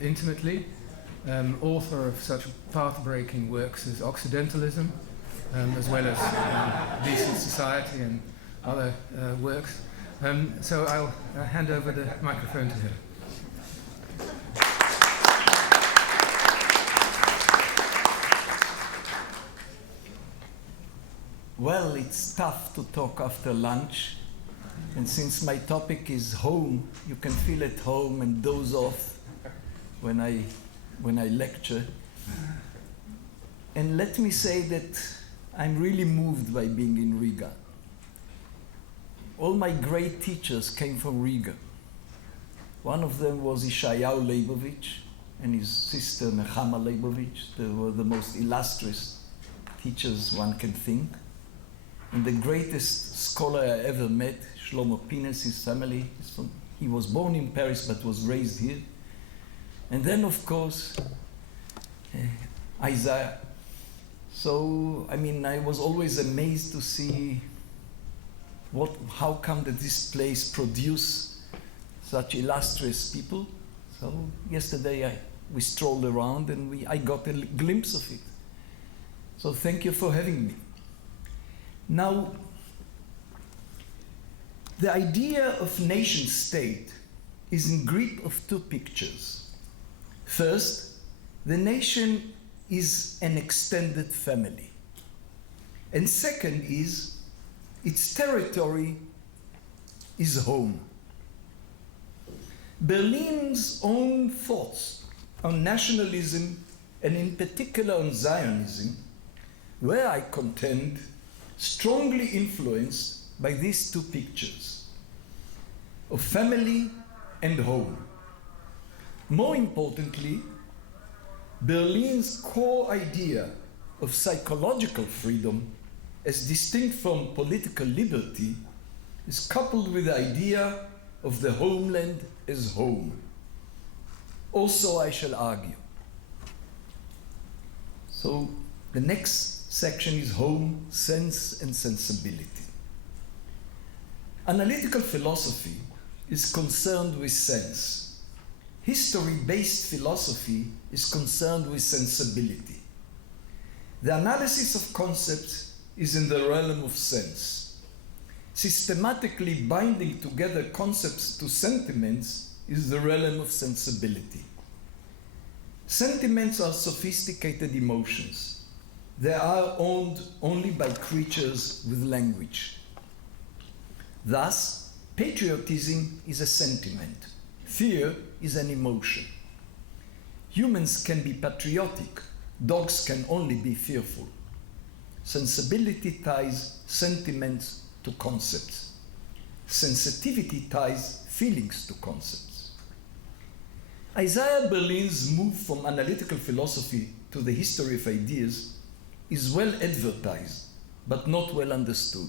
intimately, author of such path-breaking works as Occidentalism, as well as Decent Society and other works. So I'll hand over the microphone to her. Well, it's tough to talk after lunch, and since my topic is home, you can feel at home and doze off when I lecture. And let me say that I'm really moved by being in Riga. All my great teachers came from Riga. One of them was Ishayahu Leibovich and his sister Nechama Leibovich. They were the most illustrious teachers one can think. And the greatest scholar I ever met, Shlomo Pines, his family, he was born in Paris but was raised here. And then, of course, Isaiah. So, I mean, I was always amazed to see how come that this place produce such illustrious people. So yesterday we strolled around and I got a glimpse of it. So thank you for having me. Now, the idea of nation-state is in grip of two pictures. First, the nation is an extended family. And second is, its territory is home. Berlin's own thoughts on nationalism, and in particular on Zionism, were, I contend, strongly influenced by these two pictures of family and home. More importantly, Berlin's core idea of psychological freedom as distinct from political liberty is coupled with the idea of the homeland as home. Also, I shall argue. So the next section is home, sense, and sensibility. Analytical philosophy is concerned with sense. History-based philosophy is concerned with sensibility. The analysis of concepts is in the realm of sense. Systematically binding together concepts to sentiments is the realm of sensibility. Sentiments are sophisticated emotions. They are owned only by creatures with language. Thus, patriotism is a sentiment. Fear is an emotion. Humans can be patriotic. Dogs can only be fearful. Sensibility ties sentiments to concepts. Sensitivity ties feelings to concepts. Isaiah Berlin's move from analytical philosophy to the history of ideas is well advertised, but not well understood.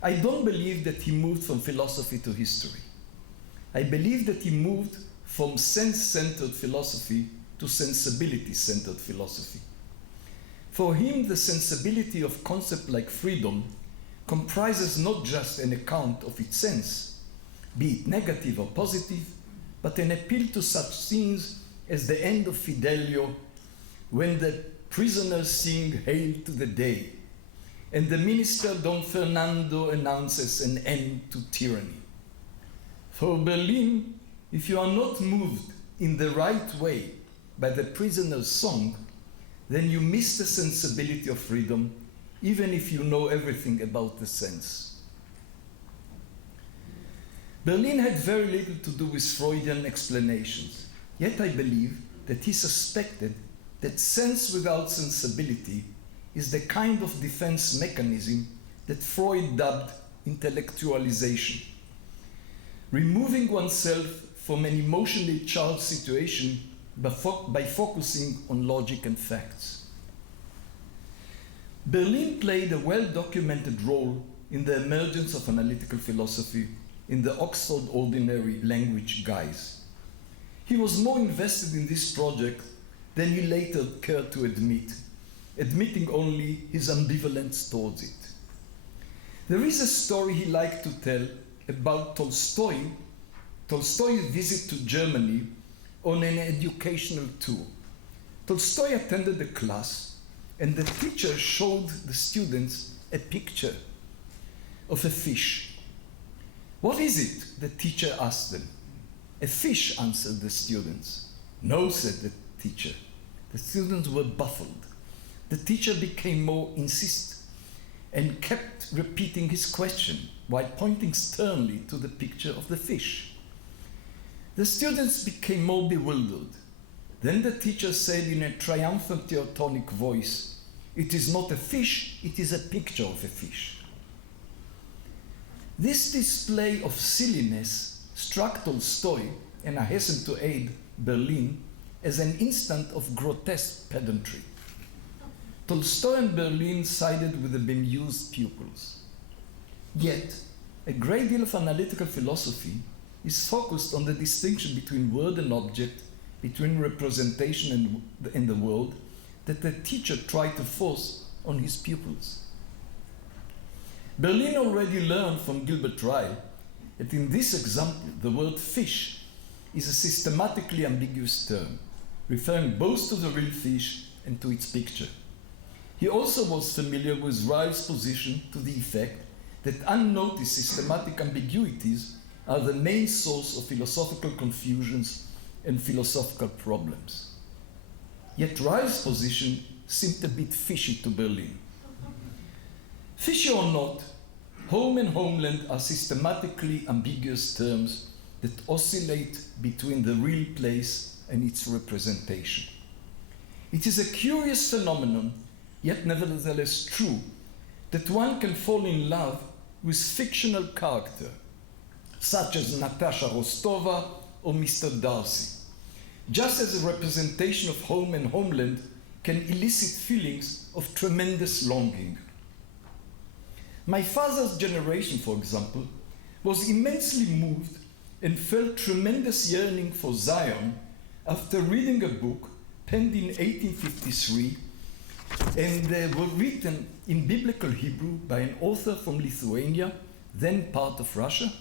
I don't believe that he moved from philosophy to history. I believe that he moved from sense-centered philosophy to sensibility-centered philosophy. For him, the sensibility of concept like freedom comprises not just an account of its sense, be it negative or positive, but an appeal to such things as the end of Fidelio, when the prisoners sing Hail to the Day, and the minister Don Fernando announces an end to tyranny. For Berlin, if you are not moved in the right way by the prisoner's song, then you miss the sensibility of freedom, even if you know everything about the sense. Berlin had very little to do with Freudian explanations, yet I believe that he suspected that sense without sensibility is the kind of defense mechanism that Freud dubbed intellectualization. Removing oneself from an emotionally charged situation by focusing on logic and facts. Berlin played a well-documented role in the emergence of analytical philosophy in the Oxford Ordinary Language Guise. He was more invested in this project than he later cared to admit, admitting only his ambivalence towards it. There is a story he liked to tell about Tolstoy's visit to Germany on an educational tour. Tolstoy attended a class, and the teacher showed the students a picture of a fish. "What is it?" the teacher asked them. "A fish," answered the students. "No," said the teacher. The students were baffled. The teacher became more insistent and kept repeating his question while pointing sternly to the picture of the fish. The students became more bewildered. Then the teacher said in a triumphant Teutonic voice, "It is not a fish, it is a picture of a fish." This display of silliness struck Tolstoy, and I hasten to aid Berlin, as an instant of grotesque pedantry. Tolstoy and Berlin sided with the bemused pupils. Yet, a great deal of analytical philosophy is focused on the distinction between word and object, between representation and the world, that the teacher tried to force on his pupils. Berlin already learned from Gilbert Ryle that in this example, the word fish is a systematically ambiguous term, referring both to the real fish and to its picture. He also was familiar with Ryle's position to the effect that unnoticed systematic ambiguities are the main source of philosophical confusions and philosophical problems. Yet Ryle's position seemed a bit fishy to Berlin. Fishy or not, home and homeland are systematically ambiguous terms that oscillate between the real place and its representation. It is a curious phenomenon, yet nevertheless true, that one can fall in love with fictional character, such as Natasha Rostova or Mr. Darcy, just as a representation of home and homeland can elicit feelings of tremendous longing. My father's generation, for example, was immensely moved and felt tremendous yearning for Zion after reading a book penned in 1853 and were written in biblical Hebrew by an author from Lithuania, then part of Russia,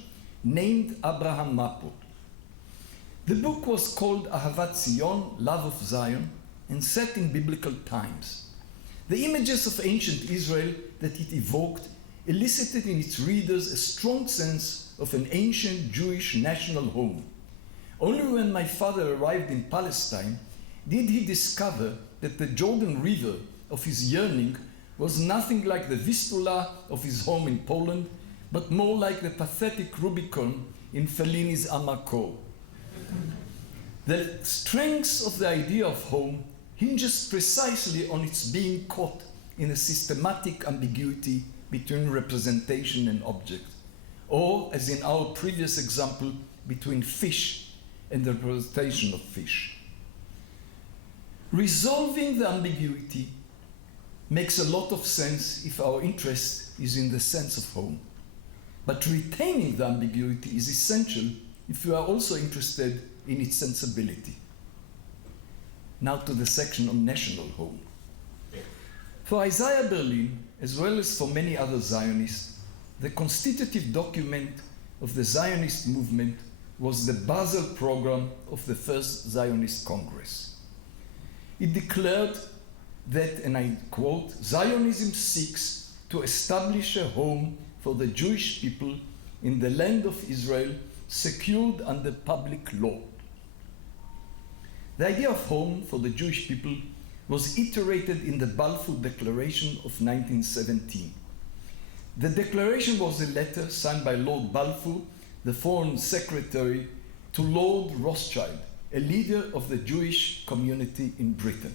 named Abraham Mapo. The book was called Ahavat Zion, Love of Zion, and set in biblical times. The images of ancient Israel that it evoked elicited in its readers a strong sense of an ancient Jewish national home. Only when my father arrived in Palestine did he discover that the Jordan River of his yearning was nothing like the Vistula of his home in Poland, but more like the pathetic Rubicon in Fellini's Amarcord. The strength of the idea of home hinges precisely on its being caught in a systematic ambiguity between representation and object, or, as in our previous example, between fish and the representation of fish. Resolving the ambiguity makes a lot of sense if our interest is in the sense of home. But retaining the ambiguity is essential if you are also interested in its sensibility. Now to the section on national home. For Isaiah Berlin, as well as for many other Zionists, the constitutive document of the Zionist movement was the Basel program of the First Zionist Congress. It declared that, and I quote, "Zionism seeks to establish a home for the Jewish people in the land of Israel, secured under public law." The idea of home for the Jewish people was iterated in the Balfour Declaration of 1917. The declaration was a letter signed by Lord Balfour, the Foreign Secretary, to Lord Rothschild, a leader of the Jewish community in Britain.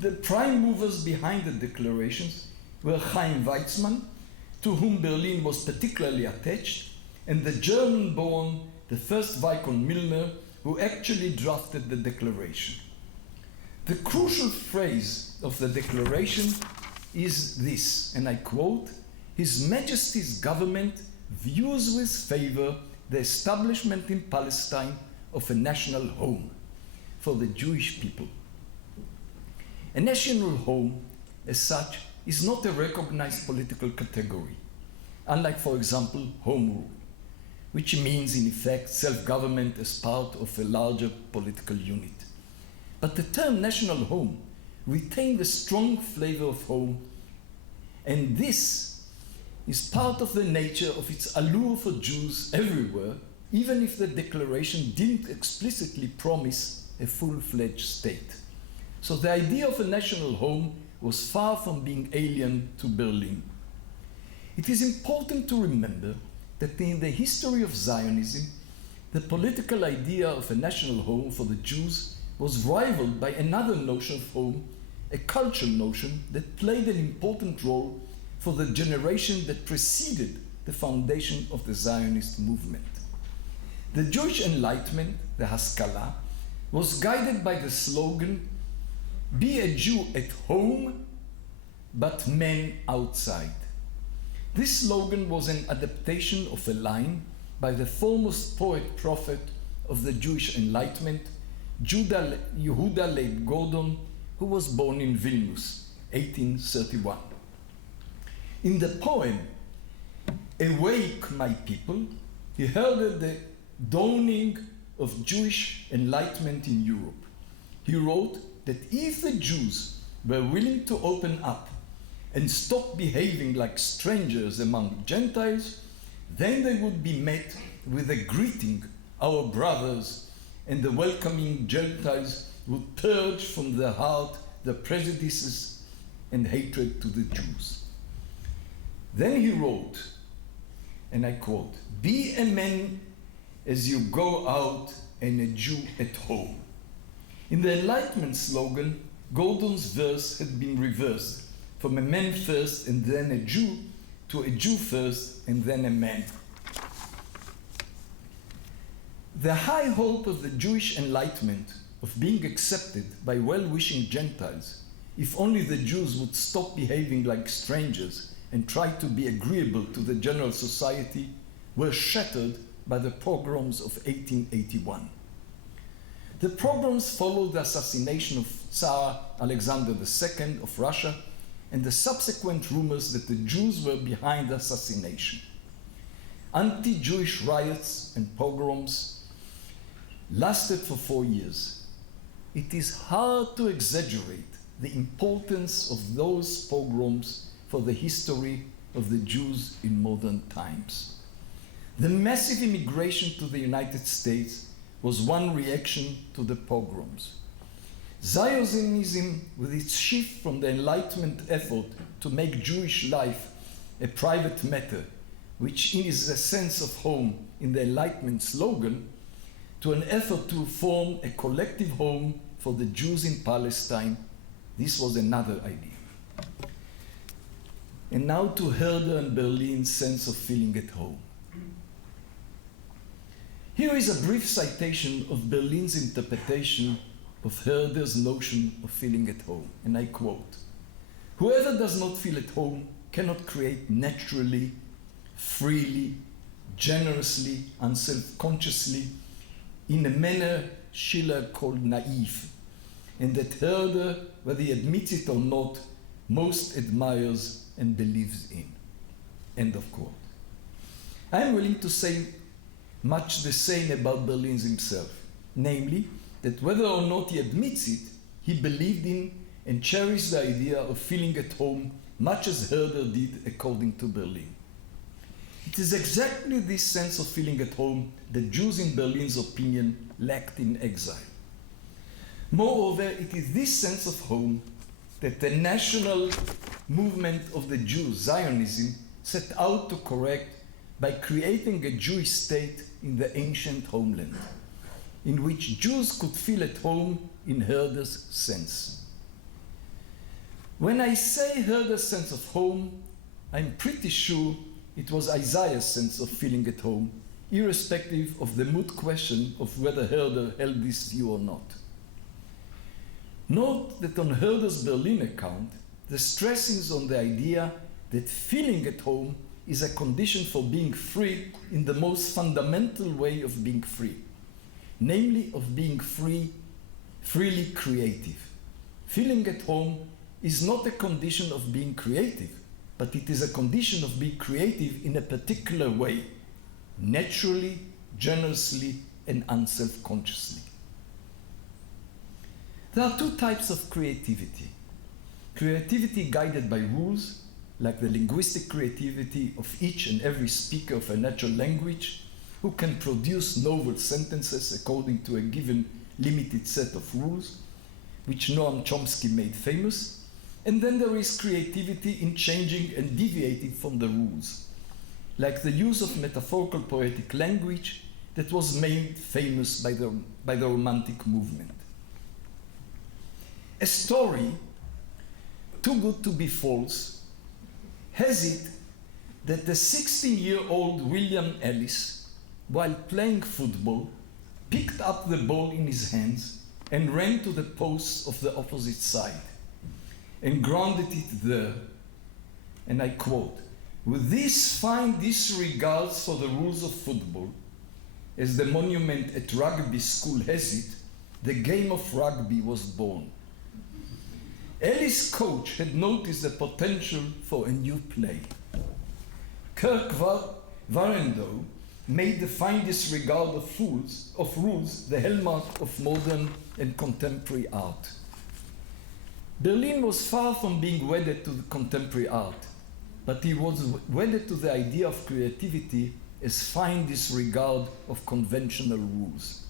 The prime movers behind the declarations were Chaim Weizmann, to whom Berlin was particularly attached, and the German-born, the first Viscount Milner, who actually drafted the declaration. The crucial phrase of the declaration is this, and I quote, "His Majesty's government views with favor the establishment in Palestine of a national home for the Jewish people." A national home, as such, is not a recognized political category, unlike, for example, home rule. which means in effect self-government as part of a larger political unit. But the term national home retained a strong flavor of home, and this is part of the nature of its allure for Jews everywhere, even if the declaration didn't explicitly promise a full-fledged state. So the idea of a national home was far from being alien to Berlin. It is important to remember that in the history of Zionism, the political idea of a national home for the Jews was rivaled by another notion of home, a cultural notion that played an important role for the generation that preceded the foundation of the Zionist movement. The Jewish Enlightenment, the Haskalah, was guided by the slogan, "Be a Jew at home, but men outside." This slogan was an adaptation of a line by the foremost poet-prophet of the Jewish Enlightenment, Yehuda Leib Gordon, who was born in Vilnius, 1831. In the poem, "Awake, my people," he heralded the dawning of Jewish enlightenment in Europe. He wrote that if the Jews were willing to open up and stop behaving like strangers among Gentiles, then they would be met with a greeting, "Our brothers," and the welcoming Gentiles would purge from their heart the prejudices and hatred to the Jews. Then he wrote, and I quote, "Be a man as you go out and a Jew at home." In the Enlightenment slogan, Gordon's verse had been reversed from a man first and then a Jew to a Jew first and then a man. The high hope of the Jewish Enlightenment of being accepted by well-wishing Gentiles, if only the Jews would stop behaving like strangers and try to be agreeable to the general society, were shattered by the pogroms of 1881. The pogroms followed the assassination of Tsar Alexander II of Russia and the subsequent rumors that the Jews were behind the assassination. Anti-Jewish riots and pogroms lasted for 4 years. It is hard to exaggerate the importance of those pogroms for the history of the Jews in modern times. The massive immigration to the United States was one reaction to the pogroms. Zionism, with its shift from the Enlightenment effort to make Jewish life a private matter, which is a sense of home in the Enlightenment slogan, to an effort to form a collective home for the Jews in Palestine, this was another idea. And now to Herder and Berlin's sense of feeling at home. Here is a brief citation of Berlin's interpretation of Herder's notion of feeling at home, and I quote, "Whoever does not feel at home cannot create naturally, freely, generously, unself-consciously, in a manner Schiller called naive, and that Herder, whether he admits it or not, most admires and believes in." End of quote. I am willing to say much the same about Berlin himself, namely that whether or not he admits it, he believed in and cherished the idea of feeling at home much as Herder did according to Berlin. It is exactly this sense of feeling at home that Jews in Berlin's opinion lacked in exile. Moreover, it is this sense of home that the national movement of the Jews, Zionism, set out to correct by creating a Jewish state in the ancient homeland, in which Jews could feel at home in Herder's sense. When I say Herder's sense of home, I'm pretty sure it was Isaiah's sense of feeling at home, irrespective of the moot question of whether Herder held this view or not. Note that on Herder's Berlin account, the stress is on the idea that feeling at home is a condition for being free in the most fundamental way of being free, namely of being freely creative. Feeling at home is not a condition of being creative, but it is a condition of being creative in a particular way, naturally, generously, and unself-consciously. There are two types of creativity. Creativity guided by rules, like the linguistic creativity of each and every speaker of a natural language, who can produce novel sentences according to a given limited set of rules, which Noam Chomsky made famous. And then there is creativity in changing and deviating from the rules, like the use of metaphorical poetic language that was made famous by the Romantic movement. A story, too good to be false, has it that the 16-year-old William Ellis, while playing football, picked up the ball in his hands and ran to the posts of the opposite side and grounded it there. And I quote, "With this fine disregard for the rules of football, as the monument at rugby school has it, the game of rugby was born." Ellis' coach had noticed the potential for a new play. Kirk Warrendow made the fine disregard of rules the hallmark of modern and contemporary art. Berlin was far from being wedded to the contemporary art, but he was wedded to the idea of creativity as fine disregard of conventional rules.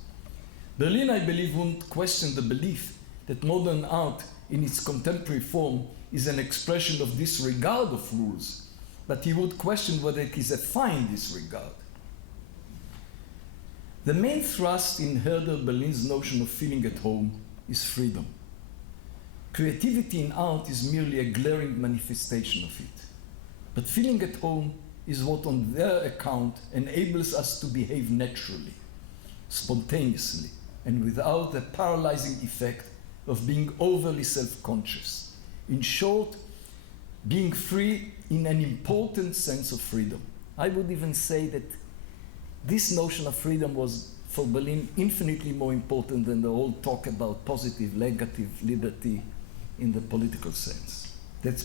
Berlin, I believe, won't question the belief that modern art in its contemporary form is an expression of disregard of rules, but he would question whether it is a fine disregard. The main thrust in Herder Berlin's notion of feeling at home is freedom. Creativity in art is merely a glaring manifestation of it. But feeling at home is what on their account enables us to behave naturally, spontaneously, and without the paralyzing effect of being overly self-conscious. In short, being free in an important sense of freedom. I would even say that this notion of freedom was, for Berlin, infinitely more important than the whole talk about positive, negative liberty in the political sense. That's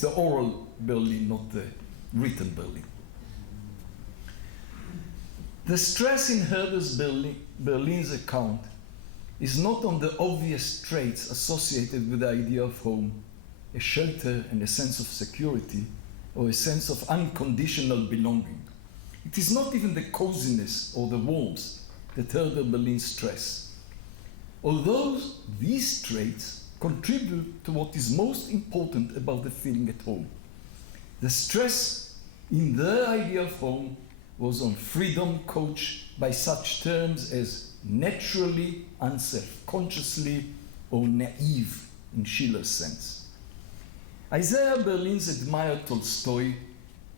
the oral Berlin, not the written Berlin. The stress in Herder's Berlin's account is not on the obvious traits associated with the idea of home, a shelter and a sense of security, or a sense of unconditional belonging. It is not even the coziness or the warmth that Herder Berlin stress. Although these traits contribute to what is most important about the feeling at home, the stress in their idea of home was on freedom coached by such terms as naturally, unself-consciously, or naive in Schiller's sense. Isaiah Berlin's admired Tolstoy,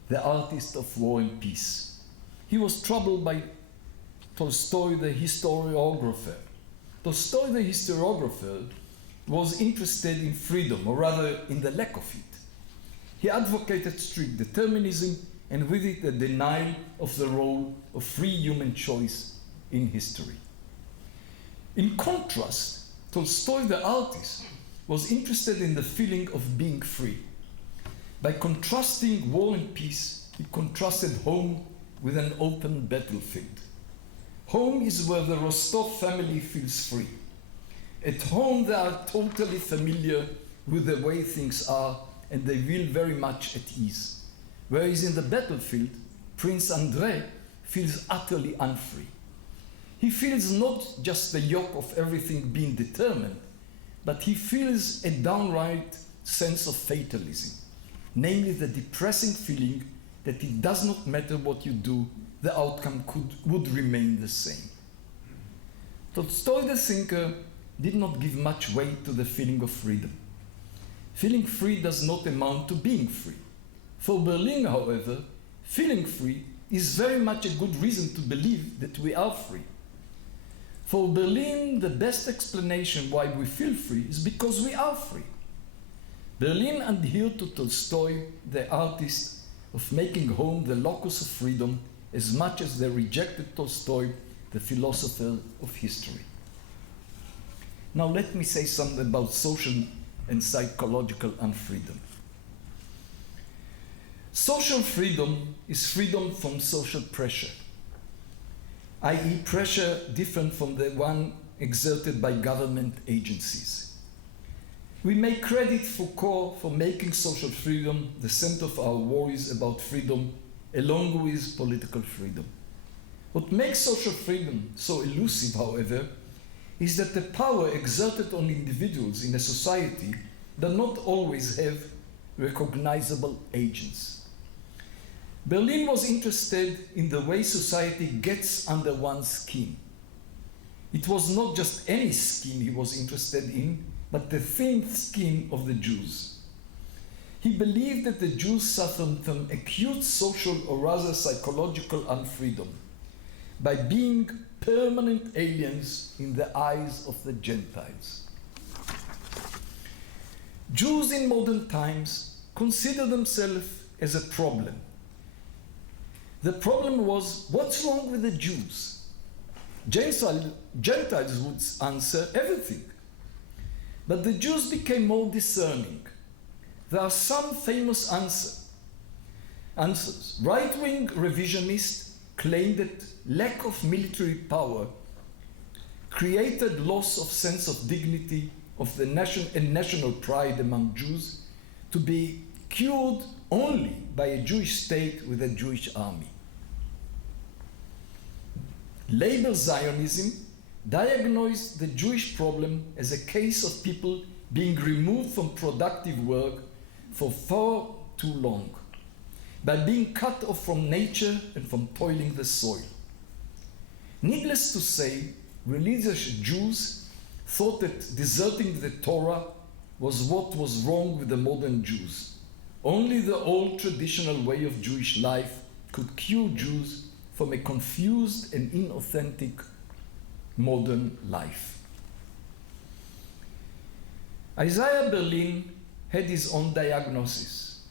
the artist of war and peace. He was troubled by Tolstoy the historiographer. Tolstoy the historiographer was interested in freedom, or rather in the lack of it. He advocated strict determinism, and with it a denial of the role of free human choice in history. In contrast, Tolstoy the artist was interested in the feeling of being free. By contrasting war and peace, he contrasted home with an open battlefield. Home is where the Rostov family feels free. At home, they are totally familiar with the way things are, and they feel very much at ease. Whereas in the battlefield, Prince Andrei feels utterly unfree. He feels not just the yoke of everything being determined, but he feels a downright sense of fatalism, namely the depressing feeling that it does not matter what you do, the outcome would remain the same. Tolstoy the thinker did not give much weight to the feeling of freedom. Feeling free does not amount to being free. For Berlin, however, feeling free is very much a good reason to believe that we are free. For Berlin, the best explanation why we feel free is because we are free. Berlin adhered to Tolstoy, the artist, of making home the locus of freedom as much as they rejected Tolstoy, the philosopher of history. Now let me say something about social and psychological unfreedom. Social freedom is freedom from social pressure, i.e. pressure different from the one exerted by government agencies. We may credit Foucault for making social freedom the center of our worries about freedom, along with political freedom. What makes social freedom so elusive, however, is that the power exerted on individuals in a society does not always have recognizable agents. Berlin was interested in the way society gets under one's skin. It was not just any skin he was interested in, but the thin skin of the Jews. He believed that the Jews suffered from acute social or rather psychological unfreedom by being permanent aliens in the eyes of the Gentiles. Jews in modern times consider themselves as a problem. The problem was, what's wrong with the Jews? Gentiles would answer everything. But the Jews became more discerning. There are some famous answers. Right-wing revisionists claim that lack of military power created loss of sense of dignity of the national pride among Jews to be cured only by a Jewish state with a Jewish army. Labor Zionism diagnosed the Jewish problem as a case of people being removed from productive work for far too long, by being cut off from nature and from toiling the soil. Needless to say, religious Jews thought that deserting the Torah was what was wrong with the modern Jews. Only the old traditional way of Jewish life could cure Jews from a confused and inauthentic modern life. Isaiah Berlin had his own diagnosis.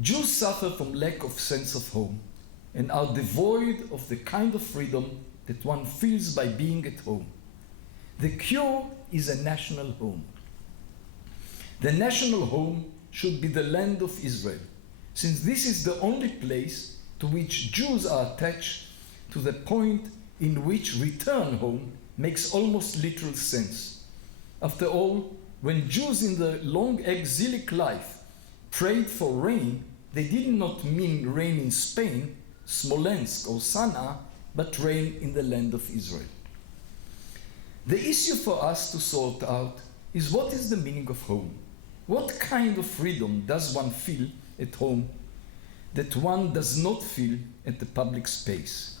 Jews suffer from lack of sense of home and are devoid of the kind of freedom that one feels by being at home. The cure is a national home. The national home should be the land of Israel, since this is the only place to which Jews are attached to the point in which return home makes almost literal sense. After all, when Jews in the long exilic life prayed for rain, they did not mean rain in Spain, Smolensk or Sana'a, but rain in the land of Israel. The issue for us to sort out is, what is the meaning of home? What kind of freedom does one feel at home that one does not feel at the public space?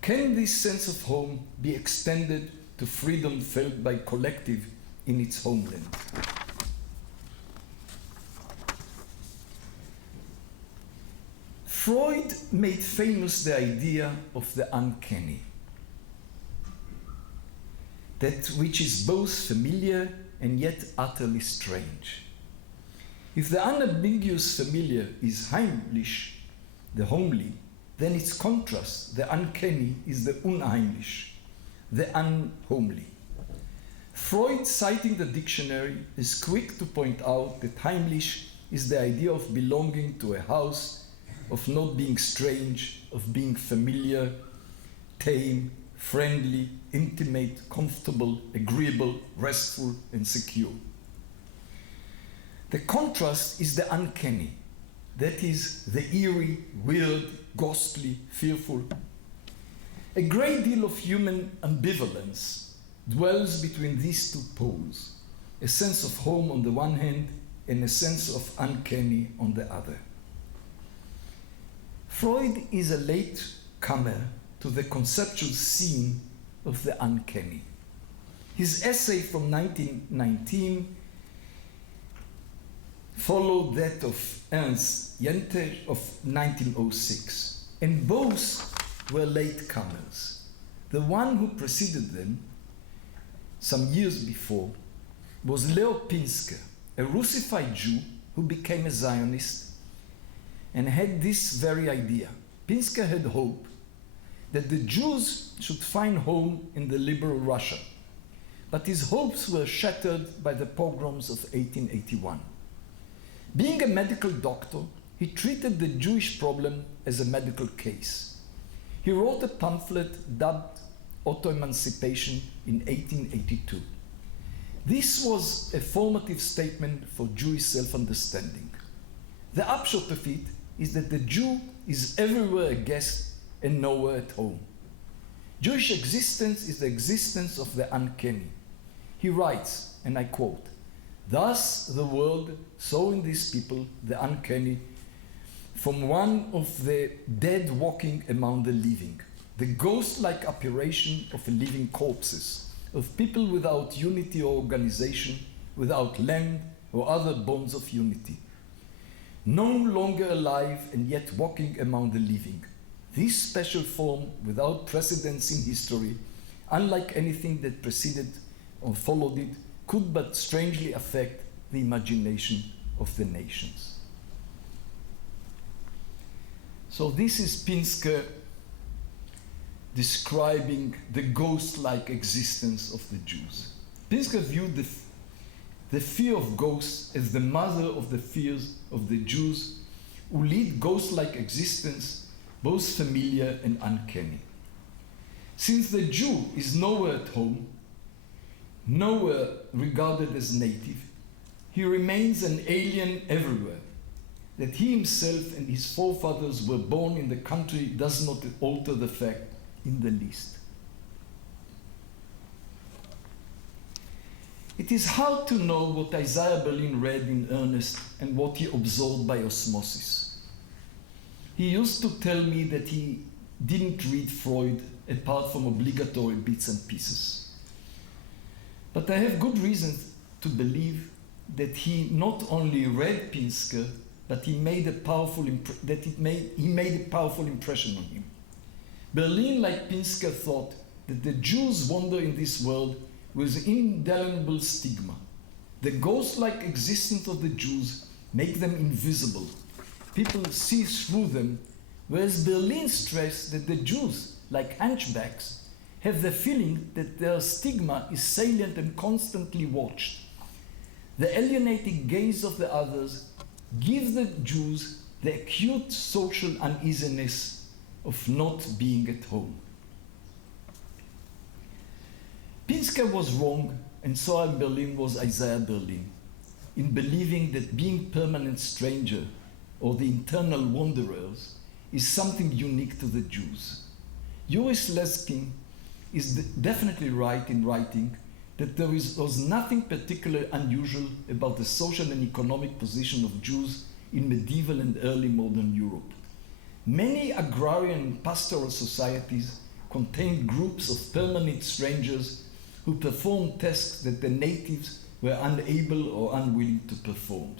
Can this sense of home be extended to freedom felt by collective in its homeland? Freud made famous the idea of the uncanny, that which is both familiar and yet utterly strange. If the unambiguous familiar is heimlich, the homely, then its contrast, the uncanny, is the unheimlich, the unhomely. Freud, citing the dictionary, is quick to point out that heimlich is the idea of belonging to a house, of not being strange, of being familiar, tame, friendly, intimate, comfortable, agreeable, restful, and secure. The contrast is the uncanny, that is, the eerie, weird, ghostly, fearful. A great deal of human ambivalence dwells between these two poles, a sense of home on the one hand and a sense of uncanny on the other. Freud is a latecomer to the conceptual scene of the uncanny. His essay from 1919 followed that of Ernst Jenter of 1906, and both were latecomers. The one who preceded them, some years before, was Leo Pinsker, a Russified Jew who became a Zionist and had this very idea. Pinsker had hope that the Jews should find home in the liberal Russia, but his hopes were shattered by the pogroms of 1881. Being a medical doctor, he treated the Jewish problem as a medical case. He wrote a pamphlet dubbed Auto-Emancipation in 1882. This was a formative statement for Jewish self-understanding. The upshot of it is that the Jew is everywhere a guest and nowhere at home. Jewish existence is the existence of the uncanny. He writes, and I quote, "Thus the world saw in these people the uncanny, from one of the dead walking among the living, the ghost-like apparition of living corpses, of people without unity or organization, without land or other bonds of unity. No longer alive and yet walking among the living. This special form, without precedence in history, unlike anything that preceded or followed it, could but strangely affect the imagination of the nations." So this is Pinsker describing the ghost-like existence of the Jews. Pinsker viewed the fear of ghosts as the mother of the fears of the Jews who lead ghost-like existence, both familiar and uncanny. Since the Jew is nowhere at home, nowhere regarded as native, he remains an alien everywhere. That he himself and his forefathers were born in the country does not alter the fact in the least. It is hard to know what Isaiah Berlin read in earnest and what he absorbed by osmosis. He used to tell me that he didn't read Freud apart from obligatory bits and pieces. But I have good reasons to believe that he not only read Pinsker, but he made a powerful impression on him. Berlin, like Pinsker, thought that the Jews' wander in this world was an indelible stigma. The ghost-like existence of the Jews make them invisible. People see through them, whereas Berlin stressed that the Jews, like hunchbacks, have the feeling that their stigma is salient and constantly watched. The alienating gaze of the others gives the Jews the acute social uneasiness of not being at home. Pinsker was wrong, and so in Berlin was Isaiah Berlin, in believing that being permanent stranger or the internal wanderers is something unique to the Jews. Joris Lespin is definitely right in writing that there was nothing particularly unusual about the social and economic position of Jews in medieval and early modern Europe. Many agrarian and pastoral societies contained groups of permanent strangers who performed tasks that the natives were unable or unwilling to perform.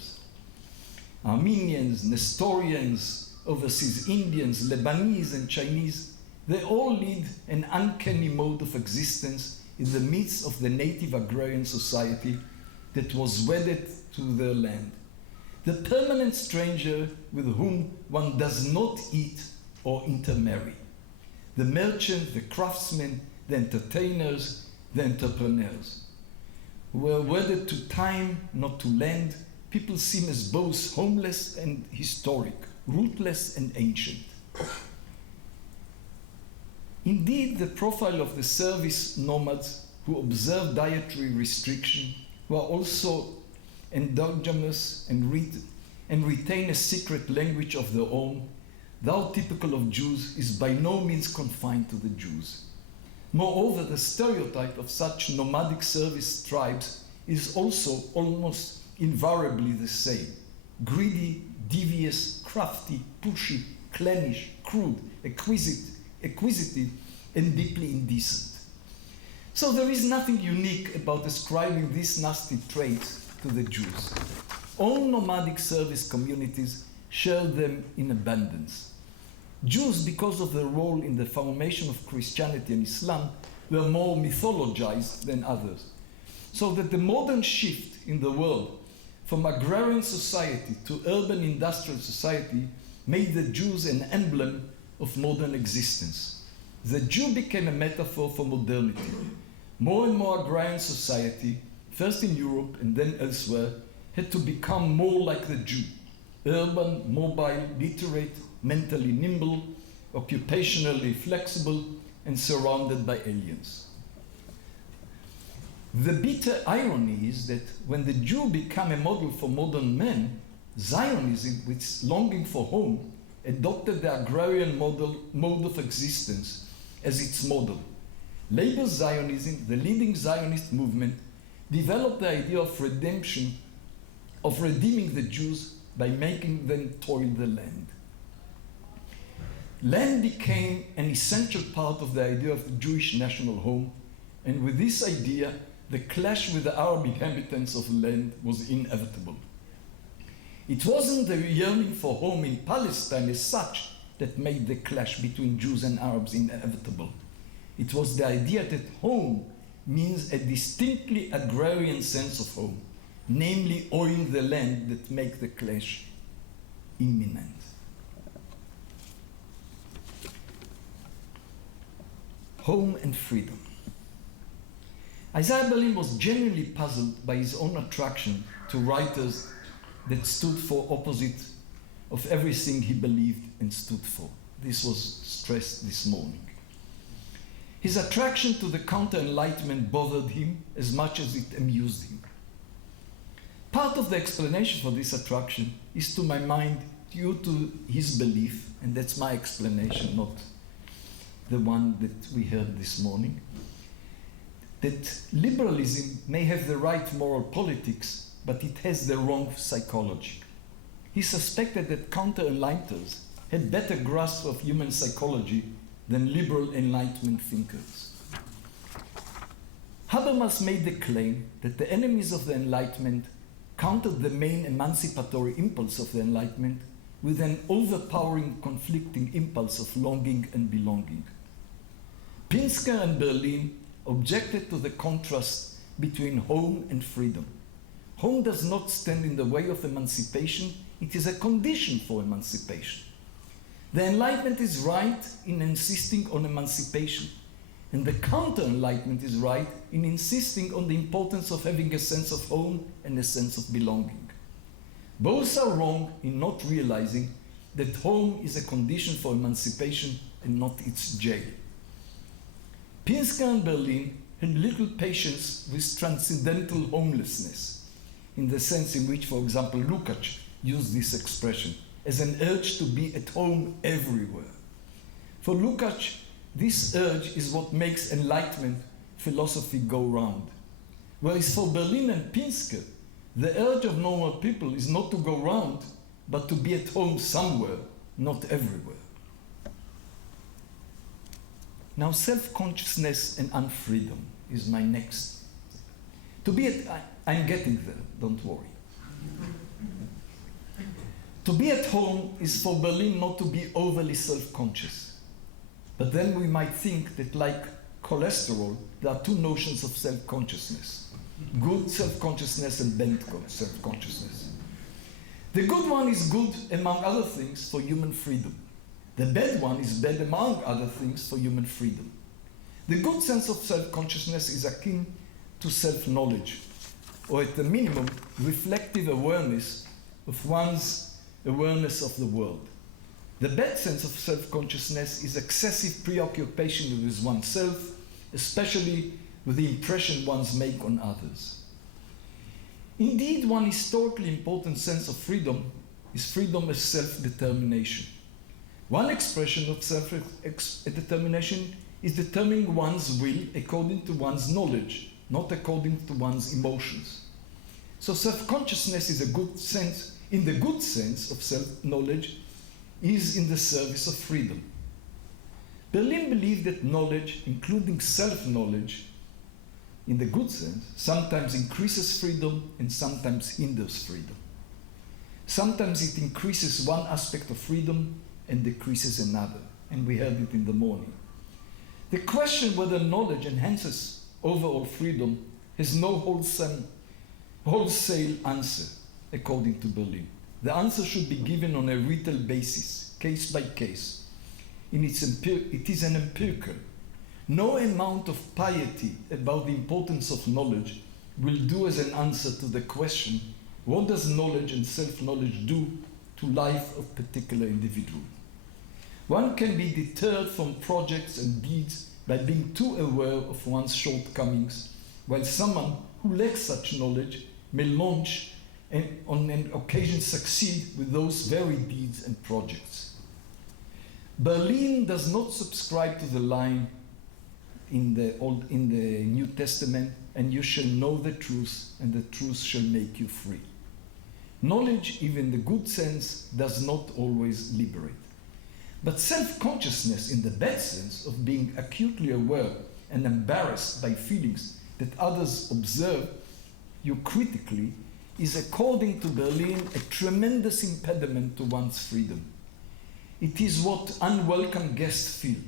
Armenians, Nestorians, overseas Indians, Lebanese and Chinese, they all lead an uncanny mode of existence in the midst of the native agrarian society that was wedded to their land. The permanent stranger with whom one does not eat or intermarry. The merchants, the craftsmen, the entertainers, the entrepreneurs, who were wedded to time, not to land. People seem as both homeless and historic, rootless and ancient. Indeed, the profile of the service nomads who observe dietary restriction, who are also endogamous and retain a secret language of their own, though typical of Jews, is by no means confined to the Jews. Moreover, the stereotype of such nomadic service tribes is also almost invariably the same: greedy, devious, crafty, pushy, clannish, crude, acquisitive, and deeply indecent. So there is nothing unique about ascribing these nasty traits to the Jews. All nomadic service communities share them in abundance. Jews, because of their role in the formation of Christianity and Islam, were more mythologized than others. So that the modern shift in the world from agrarian society to urban industrial society made the Jews an emblem of modern existence. The Jew became a metaphor for modernity. More and more agrarian society, first in Europe and then elsewhere, had to become more like the Jew. urban, mobile, literate, mentally nimble, occupationally flexible, and surrounded by aliens. The bitter irony is that when the Jew became a model for modern men, Zionism, with its longing for home, adopted the agrarian mode of existence as its model. Labor Zionism, the leading Zionist movement, developed the idea of redemption, of redeeming the Jews by making them toil the land. Land became an essential part of the idea of the Jewish national home, and with this idea, the clash with the Arab inhabitants of the land was inevitable. It wasn't the yearning for home in Palestine as such that made the clash between Jews and Arabs inevitable. It was the idea that home means a distinctly agrarian sense of home, namely owning the land, that make the clash imminent. Home and freedom. Isaiah Berlin was genuinely puzzled by his own attraction to writers that stood for opposite of everything he believed and stood for. This was stressed this morning. His attraction to the counter-enlightenment bothered him as much as it amused him. Part of the explanation for this attraction is, to my mind, due to his belief, and that's my explanation, not the one that we heard this morning, that liberalism may have the right moral politics, but it has the wrong psychology. He suspected that counter-enlighteners had better grasp of human psychology than liberal Enlightenment thinkers. Habermas made the claim that the enemies of the Enlightenment countered the main emancipatory impulse of the Enlightenment with an overpowering conflicting impulse of longing and belonging. Pinsker and Berlin objected to the contrast between home and freedom. Home does not stand in the way of emancipation, it is a condition for emancipation. The Enlightenment is right in insisting on emancipation, and the counter-Enlightenment is right in insisting on the importance of having a sense of home and a sense of belonging. Both are wrong in not realizing that home is a condition for emancipation and not its jail. Pinsker and Berlin had little patience with transcendental homelessness, in the sense in which, for example, Lukács used this expression, as an urge to be at home everywhere. For Lukács, this urge is what makes Enlightenment philosophy go round. Whereas for Berlin and Pinsker, the urge of normal people is not to go round, but to be at home somewhere, not everywhere. Now, self-consciousness and unfreedom is my next. I'm getting there, don't worry. To be at home is for Berlin not to be overly self-conscious. But then we might think that, like cholesterol, there are two notions of self-consciousness: good self-consciousness and bad self-consciousness. The good one is good, among other things, for human freedom. The bad one is bad, among other things, for human freedom. The good sense of self-consciousness is akin to self-knowledge, or at the minimum, reflective awareness of one's awareness of the world. The bad sense of self-consciousness is excessive preoccupation with oneself, especially with the impression ones make on others. Indeed, one historically important sense of freedom is freedom as self-determination. One expression of self-determination is determining one's will according to one's knowledge, not according to one's emotions. So self-consciousness is a good sense, in the good sense of self-knowledge, is in the service of freedom. Berlin believed that knowledge, including self-knowledge, in the good sense, sometimes increases freedom and sometimes hinders freedom. Sometimes it increases one aspect of freedom and decreases another, and we heard it in the morning. The question whether knowledge enhances overall freedom has no wholesale answer, according to Berlin. The answer should be given on a retail basis, case by case. It is an empirical. No amount of piety about the importance of knowledge will do as an answer to the question, what does knowledge and self-knowledge do to life of particular individual. One can be deterred from projects and deeds by being too aware of one's shortcomings, while someone who lacks such knowledge may launch and on an occasion succeed with those very deeds and projects. Berlin does not subscribe to the line in the New Testament, and you shall know the truth, and the truth shall make you free. Knowledge, even in the good sense, does not always liberate. But self-consciousness in the bad sense of being acutely aware and embarrassed by feelings that others observe you critically is, according to Berlin, a tremendous impediment to one's freedom. It is what unwelcome guests feel.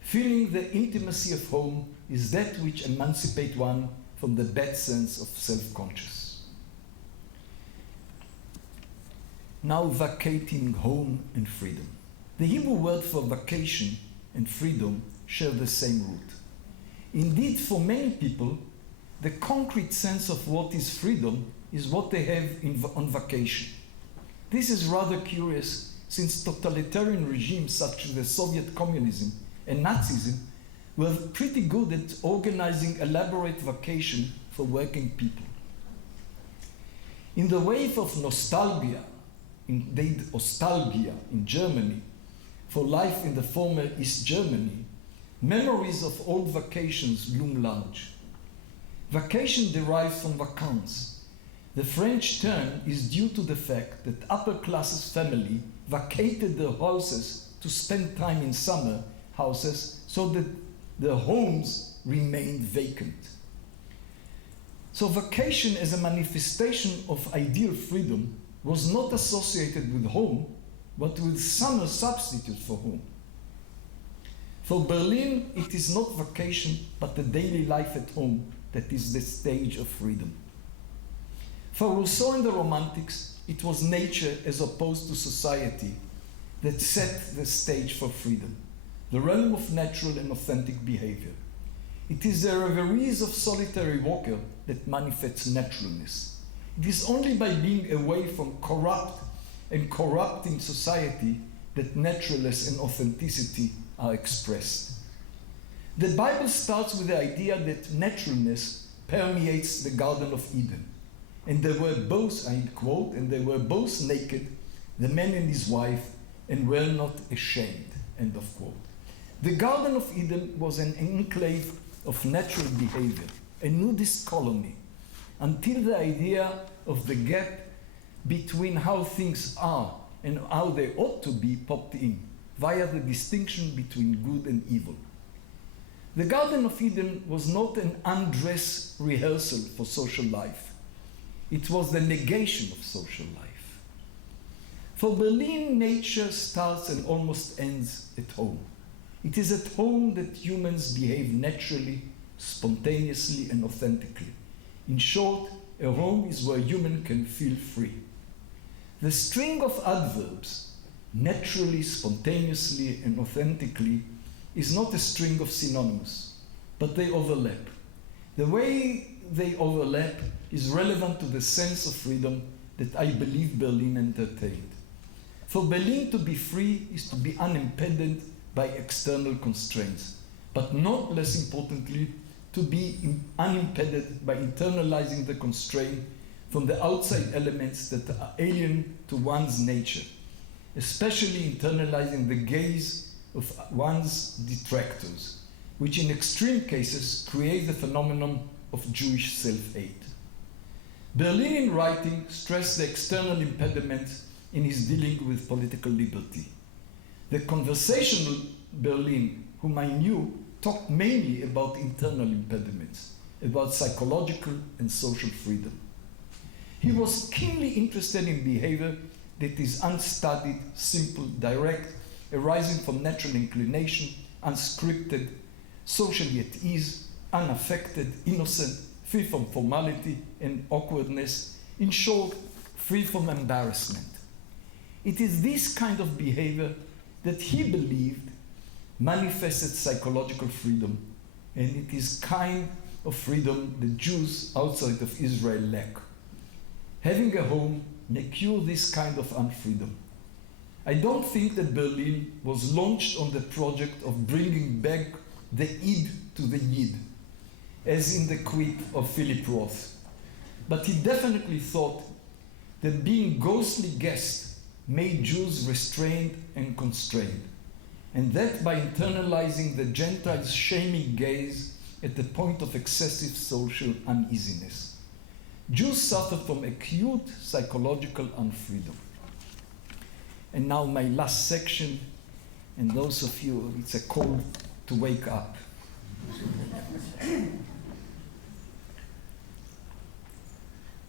Feeling the intimacy of home is that which emancipates one from the bad sense of self-conscious. Now, vacating home and freedom. The Hebrew word for vacation and freedom share the same root. Indeed, for many people, the concrete sense of what is freedom is what they have on vacation. This is rather curious, since totalitarian regimes such as the Soviet communism and Nazism were pretty good at organizing elaborate vacation for working people. In the wave of nostalgia, indeed nostalgia in Germany, for life in the former East Germany, memories of old vacations loom large. Vacation derives from vacances. The French term is due to the fact that upper classes family vacated their houses to spend time in summer houses so that their homes remained vacant. So vacation as a manifestation of ideal freedom was not associated with home, but with summer substitute for home. For Berlin, it is not vacation, but the daily life at home that is the stage of freedom. For Rousseau and the Romantics, it was nature as opposed to society that set the stage for freedom, the realm of natural and authentic behavior. It is the reveries of solitary walker that manifests naturalness. It is only by being away from corrupt and corrupting society that naturalness and authenticity are expressed. The Bible starts with the idea that naturalness permeates the Garden of Eden. And they were both, I quote, and they were both naked, the man and his wife, and were not ashamed, end of quote. The Garden of Eden was an enclave of natural behavior, a nudist colony, until the idea of the gap between how things are and how they ought to be popped in, via the distinction between good and evil. The Garden of Eden was not an undress rehearsal for social life. It was the negation of social life. For Berlin, nature starts and almost ends at home. It is at home that humans behave naturally, spontaneously, and authentically. In short, a home is where human can feel free. The string of adverbs, naturally, spontaneously, and authentically, is not a string of synonyms, but they overlap. The way they overlap is relevant to the sense of freedom that I believe Berlin entertained. For Berlin to be free is to be unimpeded by external constraints, but not less importantly, to be unimpeded by internalizing the constraint from the outside elements that are alien to one's nature, especially internalizing the gaze of one's detractors, which in extreme cases create the phenomenon of Jewish self-hate. Berlin, in writing, stressed the external impediments in his dealing with political liberty. The conversational Berlin, whom I knew, talked mainly about internal impediments, about psychological and social freedom. He was keenly interested in behavior that is unstudied, simple, direct, arising from natural inclination, unscripted, socially at ease, unaffected, innocent, free from formality and awkwardness, in short, free from embarrassment. It is this kind of behavior that he believed manifested psychological freedom, and it is kind of freedom the Jews outside of Israel lack. Having a home may cure this kind of unfreedom. I don't think that Berlin was launched on the project of bringing back the id to the yid, as in the quip of Philip Roth. But he definitely thought that being ghostly guests made Jews restrained and constrained, and that by internalizing the Gentiles' shaming gaze at the point of excessive social uneasiness. Jews suffer from acute psychological unfreedom. And now my last section, and those of you, it's a call to wake up.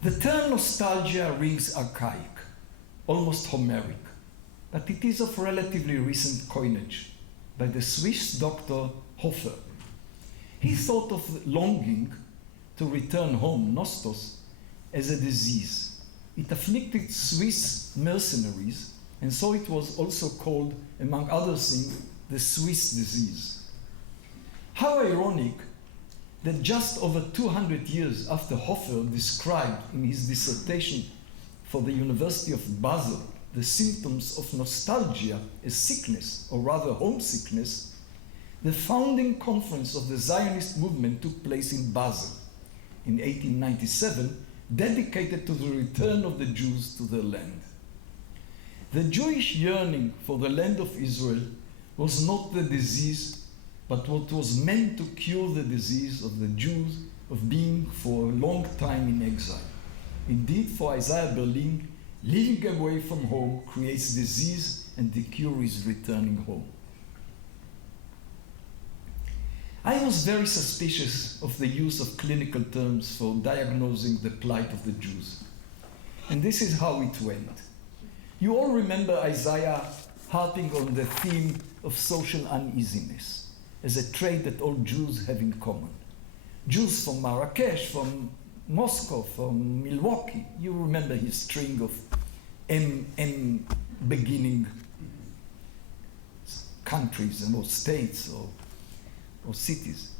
The term nostalgia rings archaic, almost Homeric, but it is of relatively recent coinage by the Swiss doctor Hofer. He thought of longing to return home, nostos, as a disease. It afflicted Swiss mercenaries, and so it was also called, among other things, the Swiss disease. How ironic that just over 200 years after Hofer described in his dissertation for the University of Basel the symptoms of nostalgia as sickness, or rather homesickness, the founding conference of the Zionist movement took place in Basel in 1897, dedicated to the return of the Jews to their land. The Jewish yearning for the land of Israel was not the disease, but what was meant to cure the disease of the Jews of being for a long time in exile. Indeed, for Isaiah Berlin, living away from home creates disease, and the cure is returning home. I was very suspicious of the use of clinical terms for diagnosing the plight of the Jews. And this is how it went. You all remember Isaiah harping on the theme of social uneasiness as a trait that all Jews have in common. Jews from Marrakesh, from Moscow, from Milwaukee. You remember his string of M beginning countries or states or cities.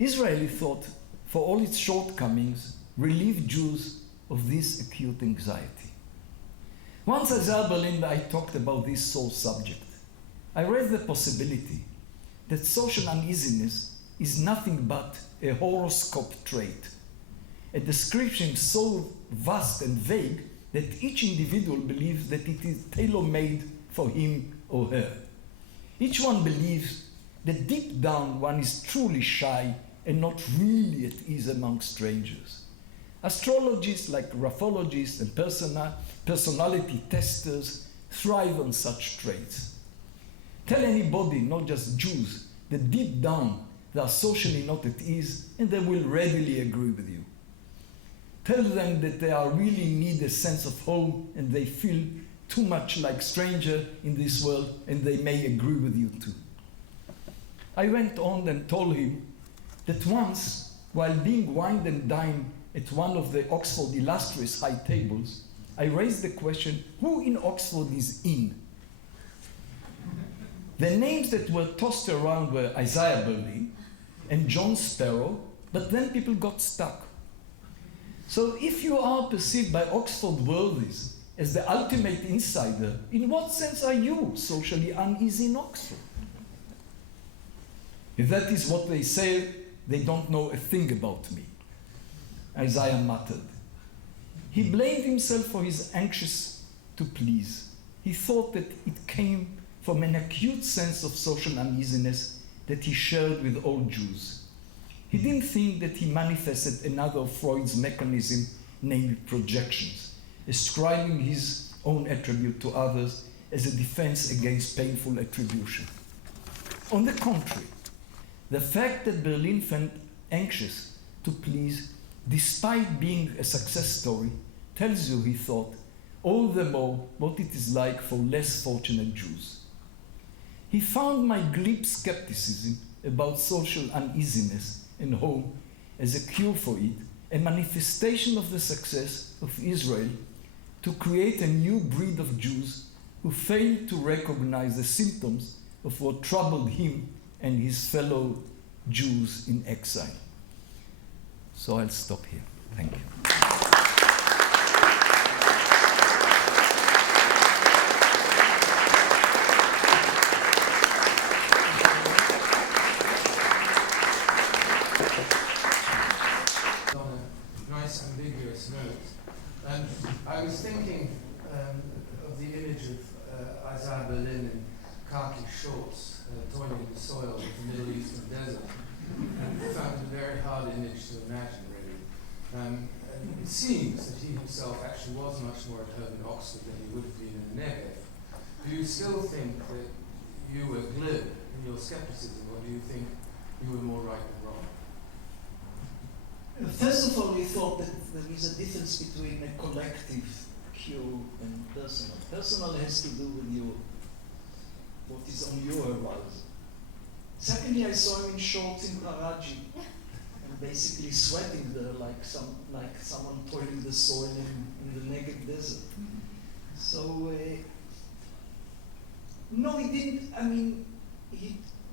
Israel, he thought, for all its shortcomings, relieved Jews of this acute anxiety. Once as Berlin, I talked about this sole subject. I raised the possibility that social uneasiness is nothing but a horoscope trait, a description so vast and vague that each individual believes that it is tailor-made for him or her. Each one believes that deep down one is truly shy and not really at ease among strangers. Astrologists like graphologists and personality testers thrive on such traits. Tell anybody, not just Jews, that deep down they are socially not at ease, and they will readily agree with you. Tell them that they are really need a sense of home and they feel too much like stranger in this world, and they may agree with you too. I went on and told him that once, while being wined and dined at one of the Oxford illustrious high tables, I raised the question, who in Oxford is in? The names that were tossed around were Isaiah Berlin and John Sparrow, but then people got stuck. So if you are perceived by Oxford worthies as the ultimate insider, in what sense are you socially uneasy in Oxford? If that is what they say, they don't know a thing about me, Isaiah muttered. He blamed himself for his anxious to please. He thought that it came from an acute sense of social uneasiness that he shared with all Jews. He didn't think that he manifested another of Freud's mechanism, namely projections, ascribing his own attribute to others as a defense against painful attribution. On the contrary, the fact that Berlin felt anxious to please, despite being a success story, tells you, he thought, all the more what it is like for less fortunate Jews. He found my glib skepticism about social uneasiness and home as a cure for it, a manifestation of the success of Israel to create a new breed of Jews who failed to recognize the symptoms of what troubled him and his fellow Jews in exile. So I'll stop here. Thank you. nice ambiguous note. I was thinking of the image of Isaiah Berlin in khaki shorts, toiling in the soil of the Middle Eastern desert. And I found it a very hard image to imagine, really. And it seems that he himself actually was much more at home in Oxford than he would have been in the Negev. Do you still think that you were glib in your skepticism, or do you think you were more right than wrong? First of all, we thought that there is a difference between a collective cue and personal. Personal has to do with what is on your arousal. Secondly, I saw him in shorts in Paraji, and basically sweating there like someone toiling the soil in the Negev desert. So, no, he didn't. I mean,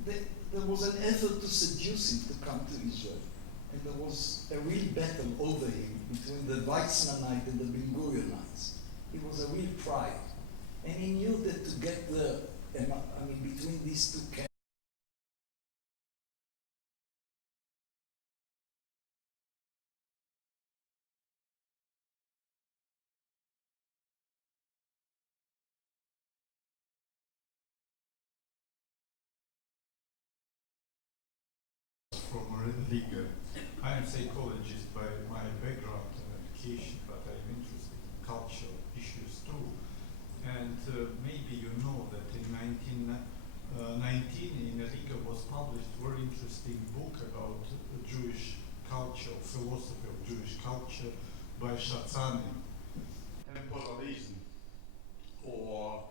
there was an effort to seduce him to come to Israel. And there was a real battle over him between the Weizmannite and the Ben Gurionites. It was a real pride. And he knew that to get there, between these two camps, from Riga. I am a psychologist by my background and education, but I'm interested in cultural issues too. And maybe you know that in 1919 in Riga was published a very interesting book about Jewish culture, philosophy of Jewish culture by Shatzanin, temporalism, or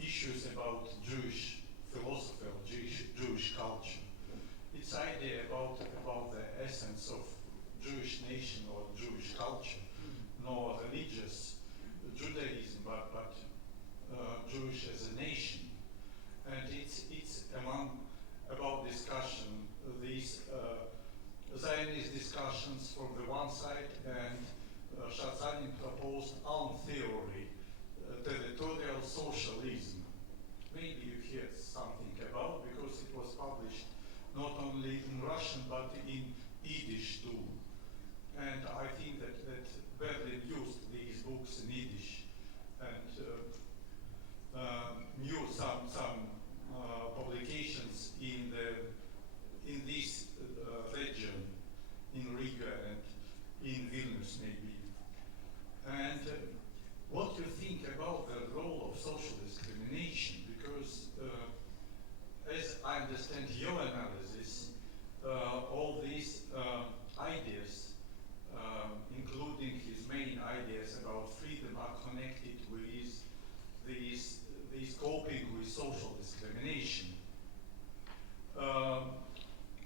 issues about Jewish philosophy of Jewish culture. Its idea about the essence of Jewish nation or Jewish culture, not religious Judaism, but Jewish as a nation. And it's about discussion, these Zionist discussions from the one side, and Shatzanin proposed own theory, territorial socialism. Maybe you hear something about, because it was published not only in Russian but in Yiddish too. And I think that Berlin used these books in Yiddish, and knew some publications in this region, in Riga and in Vilnius maybe. And what you think about the role of social discrimination? Because as I understand your analysis, all these ideas, including his main ideas about freedom, are connected with these coping with social discrimination.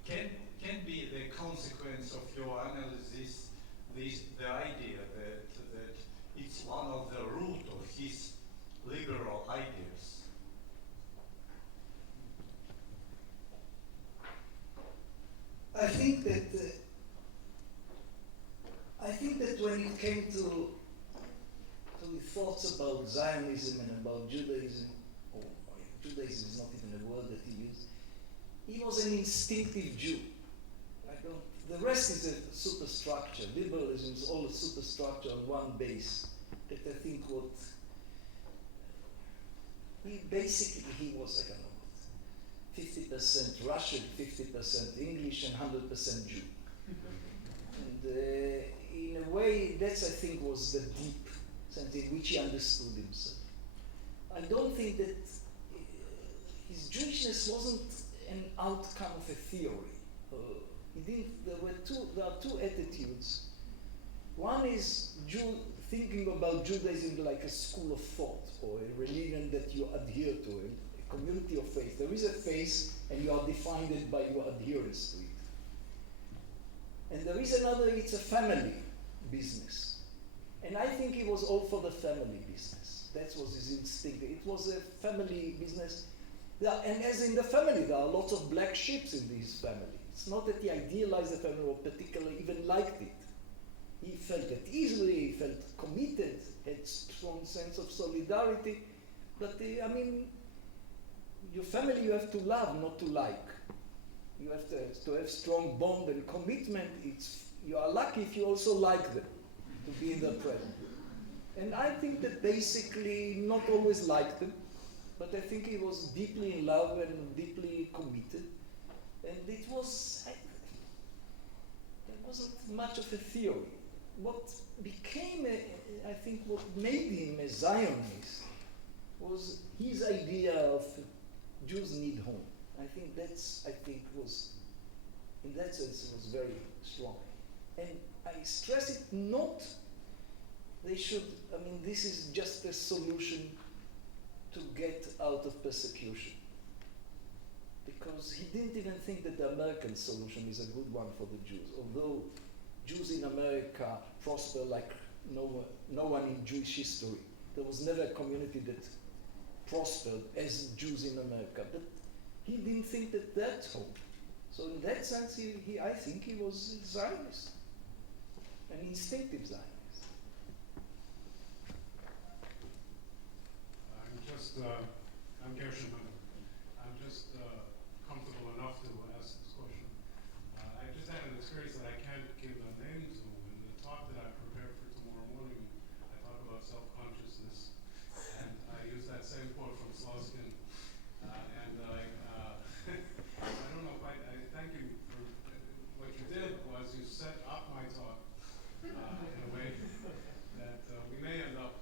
Can be the consequence of your analysis the idea that it's one of the root of his liberal ideas? I think that when it came to the thoughts about Zionism and about Judaism, or Judaism is not even a word that he used, he was an instinctive Jew. The rest is a superstructure. Liberalism is all a superstructure on one base. That I think he was, I don't know, 50% Russian, 50% English, and 100% Jew. And in a way, that's, I think, was the deep sense in which he understood himself. I don't think that his Jewishness wasn't an outcome of a theory. There are two attitudes. One is thinking about Judaism like a school of thought, or a religion that you adhere to, a community of faith. There is a faith, and you are defined by your adherence to it. And there is another, it's a family business. And I think it was all for the family business. That was his instinct. It was a family business. And as in the family, there are lots of black sheep in this family. It's not that he idealized the family or particularly even liked it. He felt at easily, he felt committed, had strong sense of solidarity. But your family you have to love, not to like. You have to have strong bond and commitment. It's you are lucky if you also like them, to be in their presence. And I think that basically not always liked them, but I think he was deeply in love and deeply committed. And it was, there wasn't much of a theory. What became, I think what made him a Zionist was his idea of Jews need home. I think was, in that sense, it was very strong. And I stress it not, they should, I mean, this is just a solution to get out of persecution. Because he didn't even think that the American solution is a good one for the Jews. Although Jews in America prosper like no one in Jewish history. There was never a community that prospered as Jews in America. But he didn't think that that's home. So in that sense, I think he was a Zionist, an instinctive Zionist. I'm Gershon. I'm just comfortable enough to ask this question. I just had an experience that I can't give a name to. In the talk that I prepared for tomorrow morning, I talk about self-consciousness, and I use that same quote from Sloskin. I don't know if I thank you for what you did was you set up my talk in a way that we may end up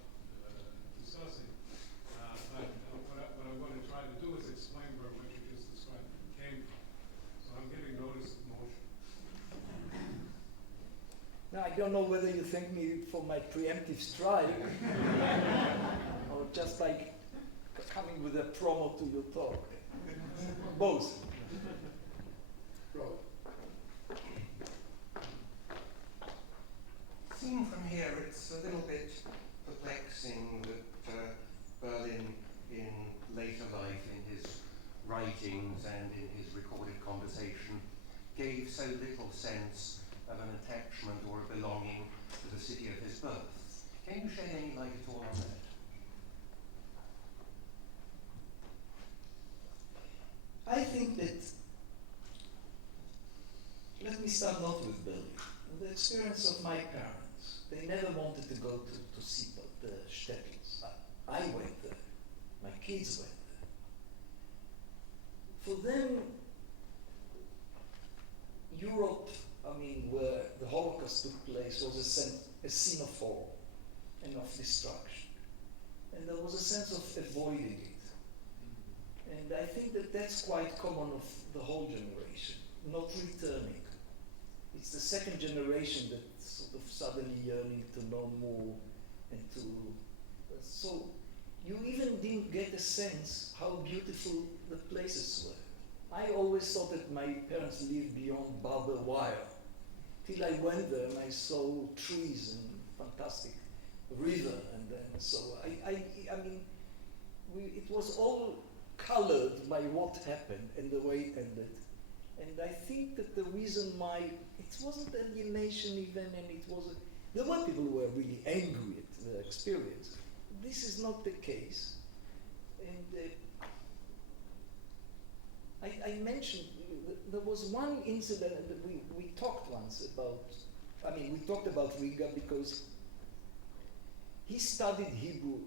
discussing. But what I'm going to try to do is explain where what you just described came from. So I'm giving notice of motion. Now, I don't know whether you thank me for my preemptive strike or just like coming with a promo to your talk. Both. Seen from here, it's a little bit perplexing that Berlin, in later life, in his writings and in his recorded conversation, gave so little sense of an attachment or a belonging to the city of his birth. Can you shed any light at all on that? I think that, let me start not with Berlin. The experience of my parents, they never wanted to go to see the shtetls. I went there. My kids went there. For them, Europe, I mean, where the Holocaust took place, was a scene of horror and of destruction. And there was a sense of avoiding it. And I think that that's quite common of the whole generation, not returning. It's the second generation that's sort of suddenly yearning to know more and to... So you even didn't get a sense how beautiful the places were. I always thought that my parents lived beyond barbed wire. Till I went there and I saw trees and fantastic river, and then so I mean, it was all colored by what happened and the way it ended. And I think that the reason why it wasn't alienation even, and it wasn't, there were people who were really angry at the experience. This is not the case. And I mentioned, there was one incident that we talked once about, I mean, we talked about Riga because he studied Hebrew.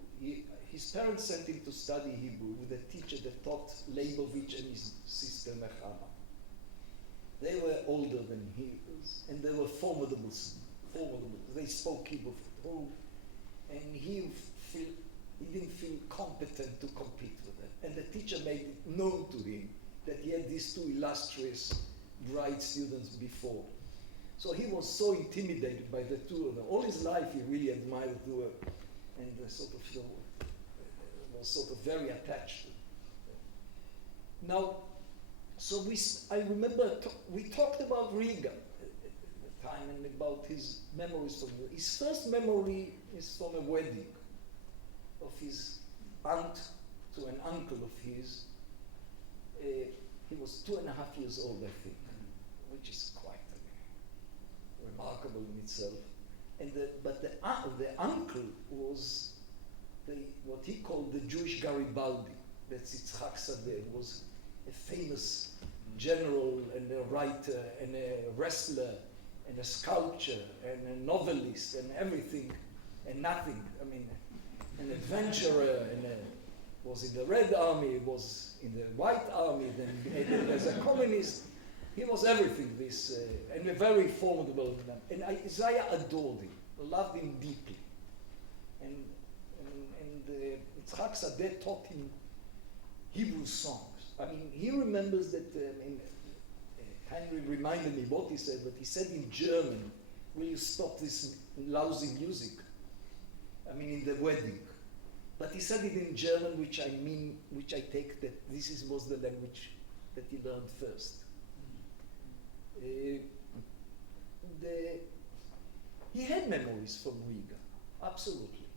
His parents sent him to study Hebrew with a teacher that taught Leibovich and his sister Nechama. They were older than he was, and they were formidable. They spoke Hebrew, and he didn't feel competent to compete with them. And the teacher made it known to him that he had these two illustrious, bright students before. So he was so intimidated by the two of them. All his life he really admired the work, and was sort of very attached to them. Now, so I remember we talked about Riga at the time and about his memories from it. His first memory is from a wedding of his aunt to an uncle of his. He was 2.5 years old, I think, which is quite remarkable in itself. And but the uncle was what he called the Jewish Garibaldi. That's Yitzhak Sadeh. Was a famous general and a writer and a wrestler and a sculptor and a novelist and everything and nothing. I mean, an adventurer and was in the Red Army, was in the White Army, then as a communist. He was everything, this, and a very formidable man. And Isaiah adored him, loved him deeply. And Yitzhak Sadeh taught him Hebrew songs. I mean, he remembers that, Henry reminded me what he said, but he said in German, will you stop this lousy music? I mean, in the wedding. But he said it in German, which I take that this was the language that he learned first. He had memories from Riga, absolutely.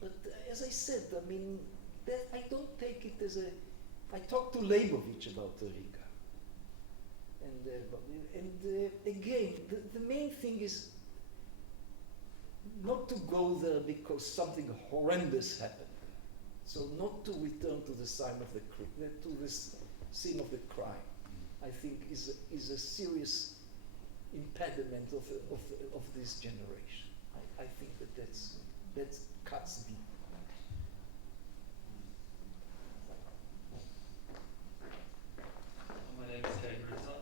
But as I said, I mean, I don't take it as a. I talked to Leibovich about Riga, and again, the main thing is not to go there because something horrendous happened. So not to return to the scene of the scene of the crime. I think is a serious impediment of this generation. I think that cuts deep. My name is Kay Gruza.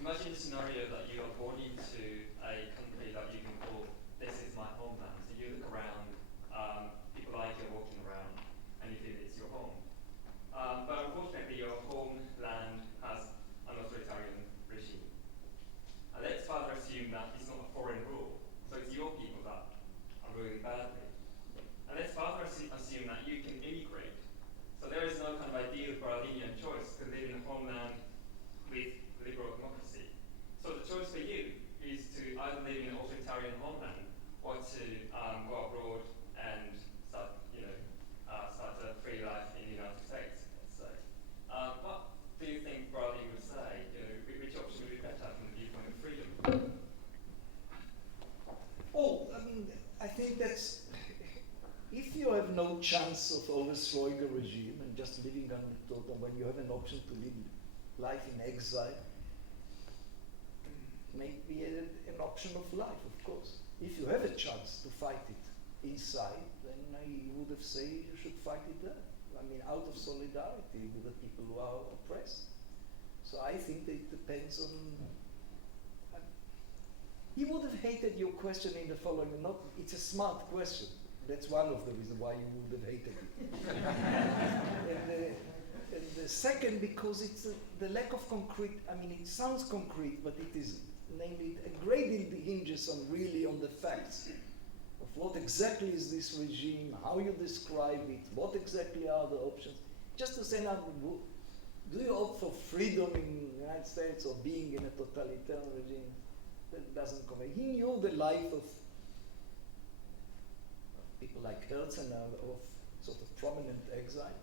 Imagine the scenario that you are born into a country that you can call this is my homeland. So you look around, people like you walking around, and you feel it's your home. But unfortunately, your homeland has an authoritarian regime. And let's further assume that it's not a foreign rule, so it's your people that are ruling badly. And let's further assume that you can immigrate. So there is no kind of ideal Berlinian choice to live in a homeland with liberal democracy. So the choice for you is to either live in an authoritarian homeland or to go abroad and start a free life in the United States, let's say. What do you think Berlin would say? Which option would be better from the viewpoint of freedom? Oh, I mean, I think that's, if you have no chance of overthrowing a regime and just living under total, when you have an option to live life in exile, maybe an option of life, of course. If you have a chance to fight it inside, then I would have said you should fight it there. I mean, out of solidarity with the people who are oppressed. So I think that it depends on. He would have hated your question in the following. It's a smart question. That's one of the reasons why you would have hated it. and the second, because it's the lack of concrete. I mean, it sounds concrete, but it isn't. Namely, a great deal hinges on the facts of what exactly is this regime, how you describe it, what exactly are the options. Just to say now, do you opt for freedom in the United States or being in a totalitarian regime? That doesn't come. He knew the life of people like Herzl of sort of prominent exile.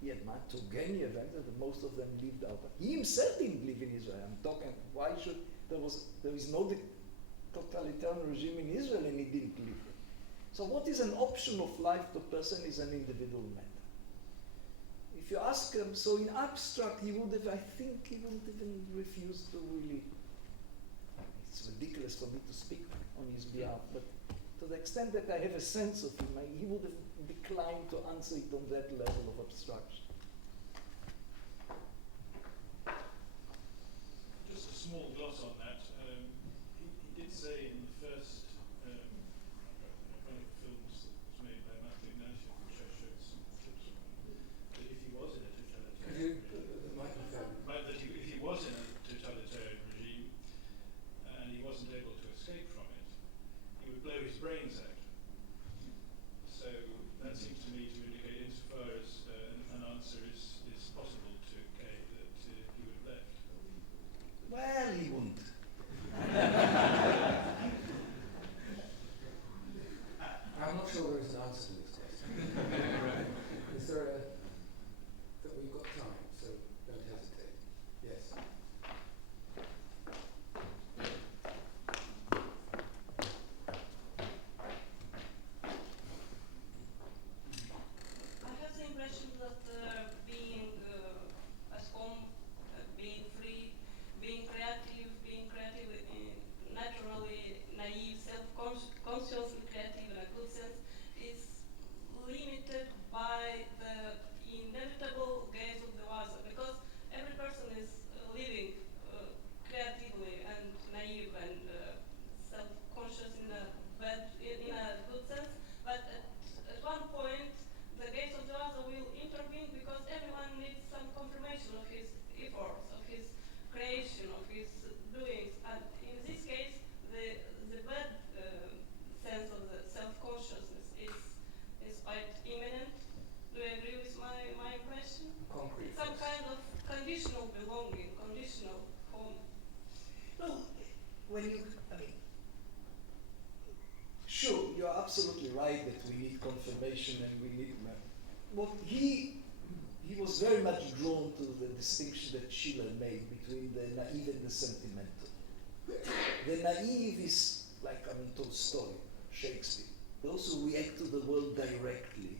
He had Turgenev, most of them lived out. He himself didn't live in Israel. I'm talking, why should, there is no totalitarian regime in Israel and he didn't live there. So what is an option of life to a person is an individual matter. If you ask him, so in abstract, he would have, I think he wouldn't even refuse to really, it's ridiculous for me to speak on his behalf, but to the extent that I have a sense of him, he would have declined to answer it on that level of abstraction. Just a small gloss on that. He did say in the first one of the films that was made by Matt Ignatius, which I showed some clips from, that if he was in a totalitarian if he was in a totalitarian regime and he wasn't able to escape from it, he would blow his brains out. So that seems to me to indicate, insofar as an answer is possible to Kay, that he would have left. Well, he wouldn't. naive, self-conscious, and creative in a good sense, is limited by the inevitable gaze of the other, because every person is living creatively and naive and self-conscious in a good sense, but at one point the gaze of the other will intervene because everyone needs some confirmation of his efforts, of his creation, of his doings, and in this case the bad sense of the self-consciousness is quite imminent. Do you agree with my impression? Concrete. It's some kind of conditional belonging, conditional home. No, sure, you're absolutely right that we need confirmation and we need. Well, he was very much drawn to the distinction that Schiller made between the naive and the sentimental. The naive is like Tolstoy, Shakespeare. Those who react to the world directly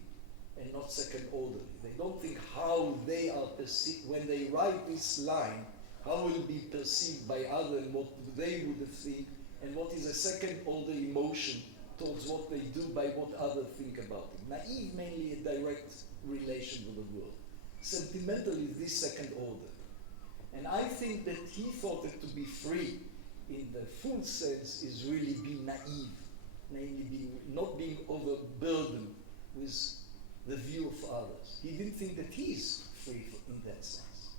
and not second orderly. They don't think how they are perceived. When they write this line, how will it be perceived by others and what they would think, and what is a second order emotion towards what they do by what others think about it. Naive, mainly a direct relation with the world. Sentimental is this second order. And I think that he thought that to be free in the full sense is really being naive, namely not being overburdened with the view of others. He didn't think that he is free in that sense.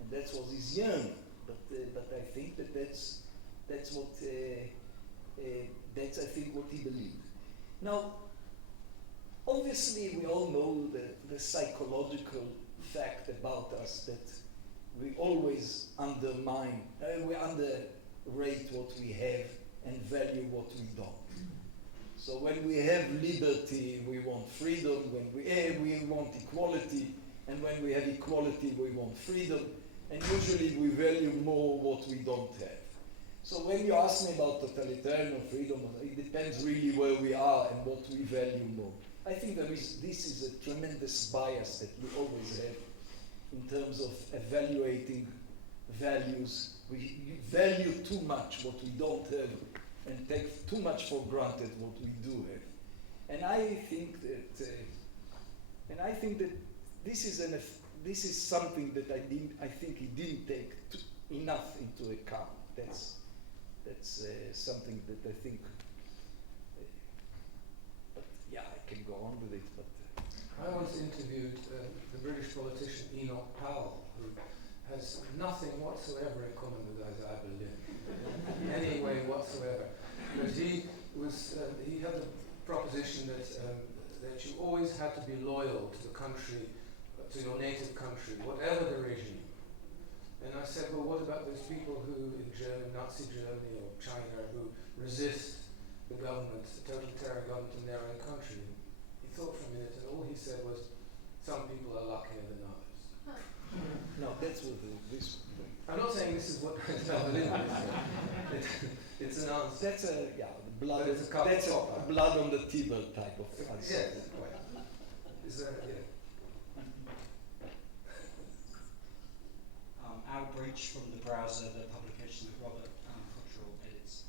And that was his yearning. But I think that that's what that's I think what he believed. Now, obviously we all know the psychological fact about us that we always undermine, we underrate what we have and value what we don't. So when we have liberty, we want freedom. When we want equality, and when we have equality, we want freedom. And usually we value more what we don't have. So when you ask me about totalitarian or freedom, it depends really where we are and what we value more. I think this is a tremendous bias that we always have in terms of evaluating values. We value too much what we don't have and take too much for granted what we do have. And I think that this is something that I think he didn't take enough into account. That's something that I think. But yeah, I can go on with it. But I once interviewed the British politician Enoch Powell, who has nothing whatsoever in common with Isaiah Berlin, in any way whatsoever. But he had the proposition that you always had to be loyal to the country, to your native country, whatever the regime. And I said, well, what about those people who in Nazi Germany or China who resist the government, the totalitarian government in their own country? He thought for a minute, and all he said was, some people are luckier than others. no, that's what this. I'm not saying this is what Berlin is. It's an answer. That's a blood. It's a That's a blood on the table type of answer. Yes, quite. Is that Outreach from the browser, the publication that Robert Cottrell edits.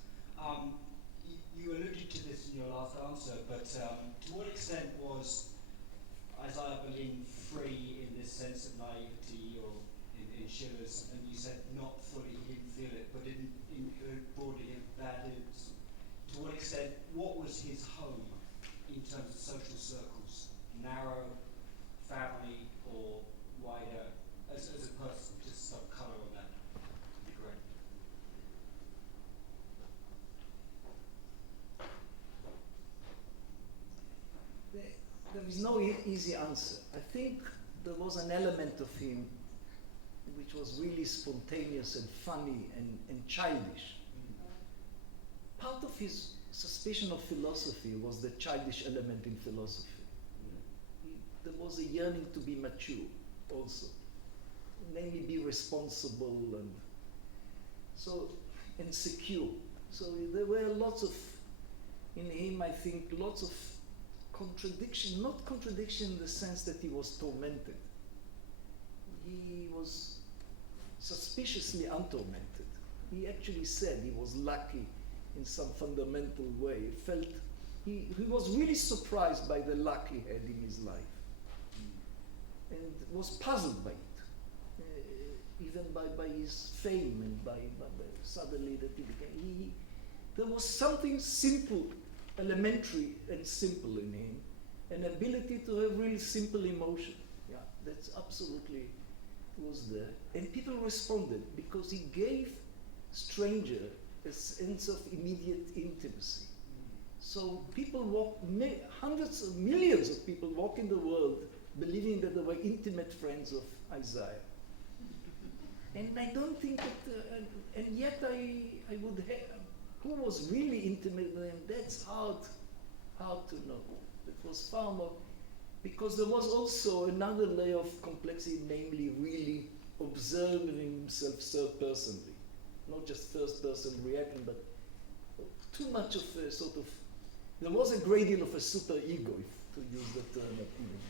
You alluded to this in your last answer, but to what extent was Isaiah Berlin free in this sense of naivety, or in Schiller's, and you said not fully, he didn't feel it, but broadly that is, to what extent, what was his home in terms of social circles? Narrow, family, or wider, as a person? Just some colour on that would be great. There is no easy answer. I think there was an element of him which was really spontaneous and funny and childish. Part of his suspicion of philosophy was the childish element in philosophy. There was a yearning to be mature also, namely be responsible and secure. So there were lots of, in him I think, lots of contradiction, not contradiction in the sense that he was tormented. He was suspiciously untormented. He actually said he was lucky in some fundamental way. He was really surprised by the luck he had in his life, and was puzzled by it, even by his fame and by suddenly that he became. There was something simple, elementary and simple in him, an ability to have really simple emotion. Yeah, that's absolutely was there. And people responded because he gave stranger a sense of immediate intimacy. So people walk, hundreds of millions of people walk in the world believing that they were intimate friends of Isaiah. And I don't think that, and yet I would have, who was really intimate with him, that's hard to know. It was far more, because there was also another layer of complexity, namely really observing himself third personally, not just first person reacting, but too much of a sort of, there was a great deal of a super ego, to use the term appealing.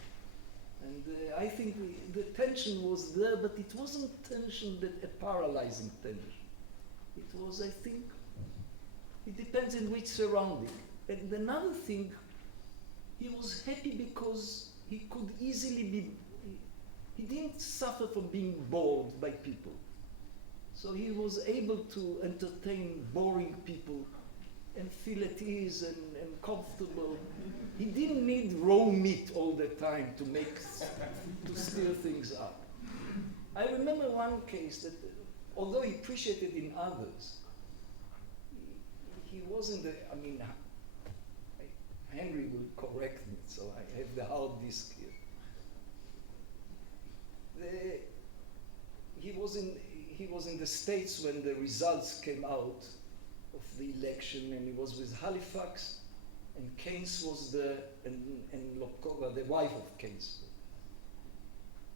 And I think the tension was there, but it wasn't tension that a paralyzing tension. It was, I think, it depends in which surrounding. And another thing, he was happy because he could easily be, he didn't suffer from being bored by people. So he was able to entertain boring people and feel at ease and comfortable. He didn't need raw meat all the time to stir things up. I remember one case that, although he appreciated in others, he wasn't the, I mean, Henry will correct me, so I have the hard disk here. He was in the States when the results came out of the election, and he was with Halifax, and Keynes was there, and Lobkova, the wife of Keynes.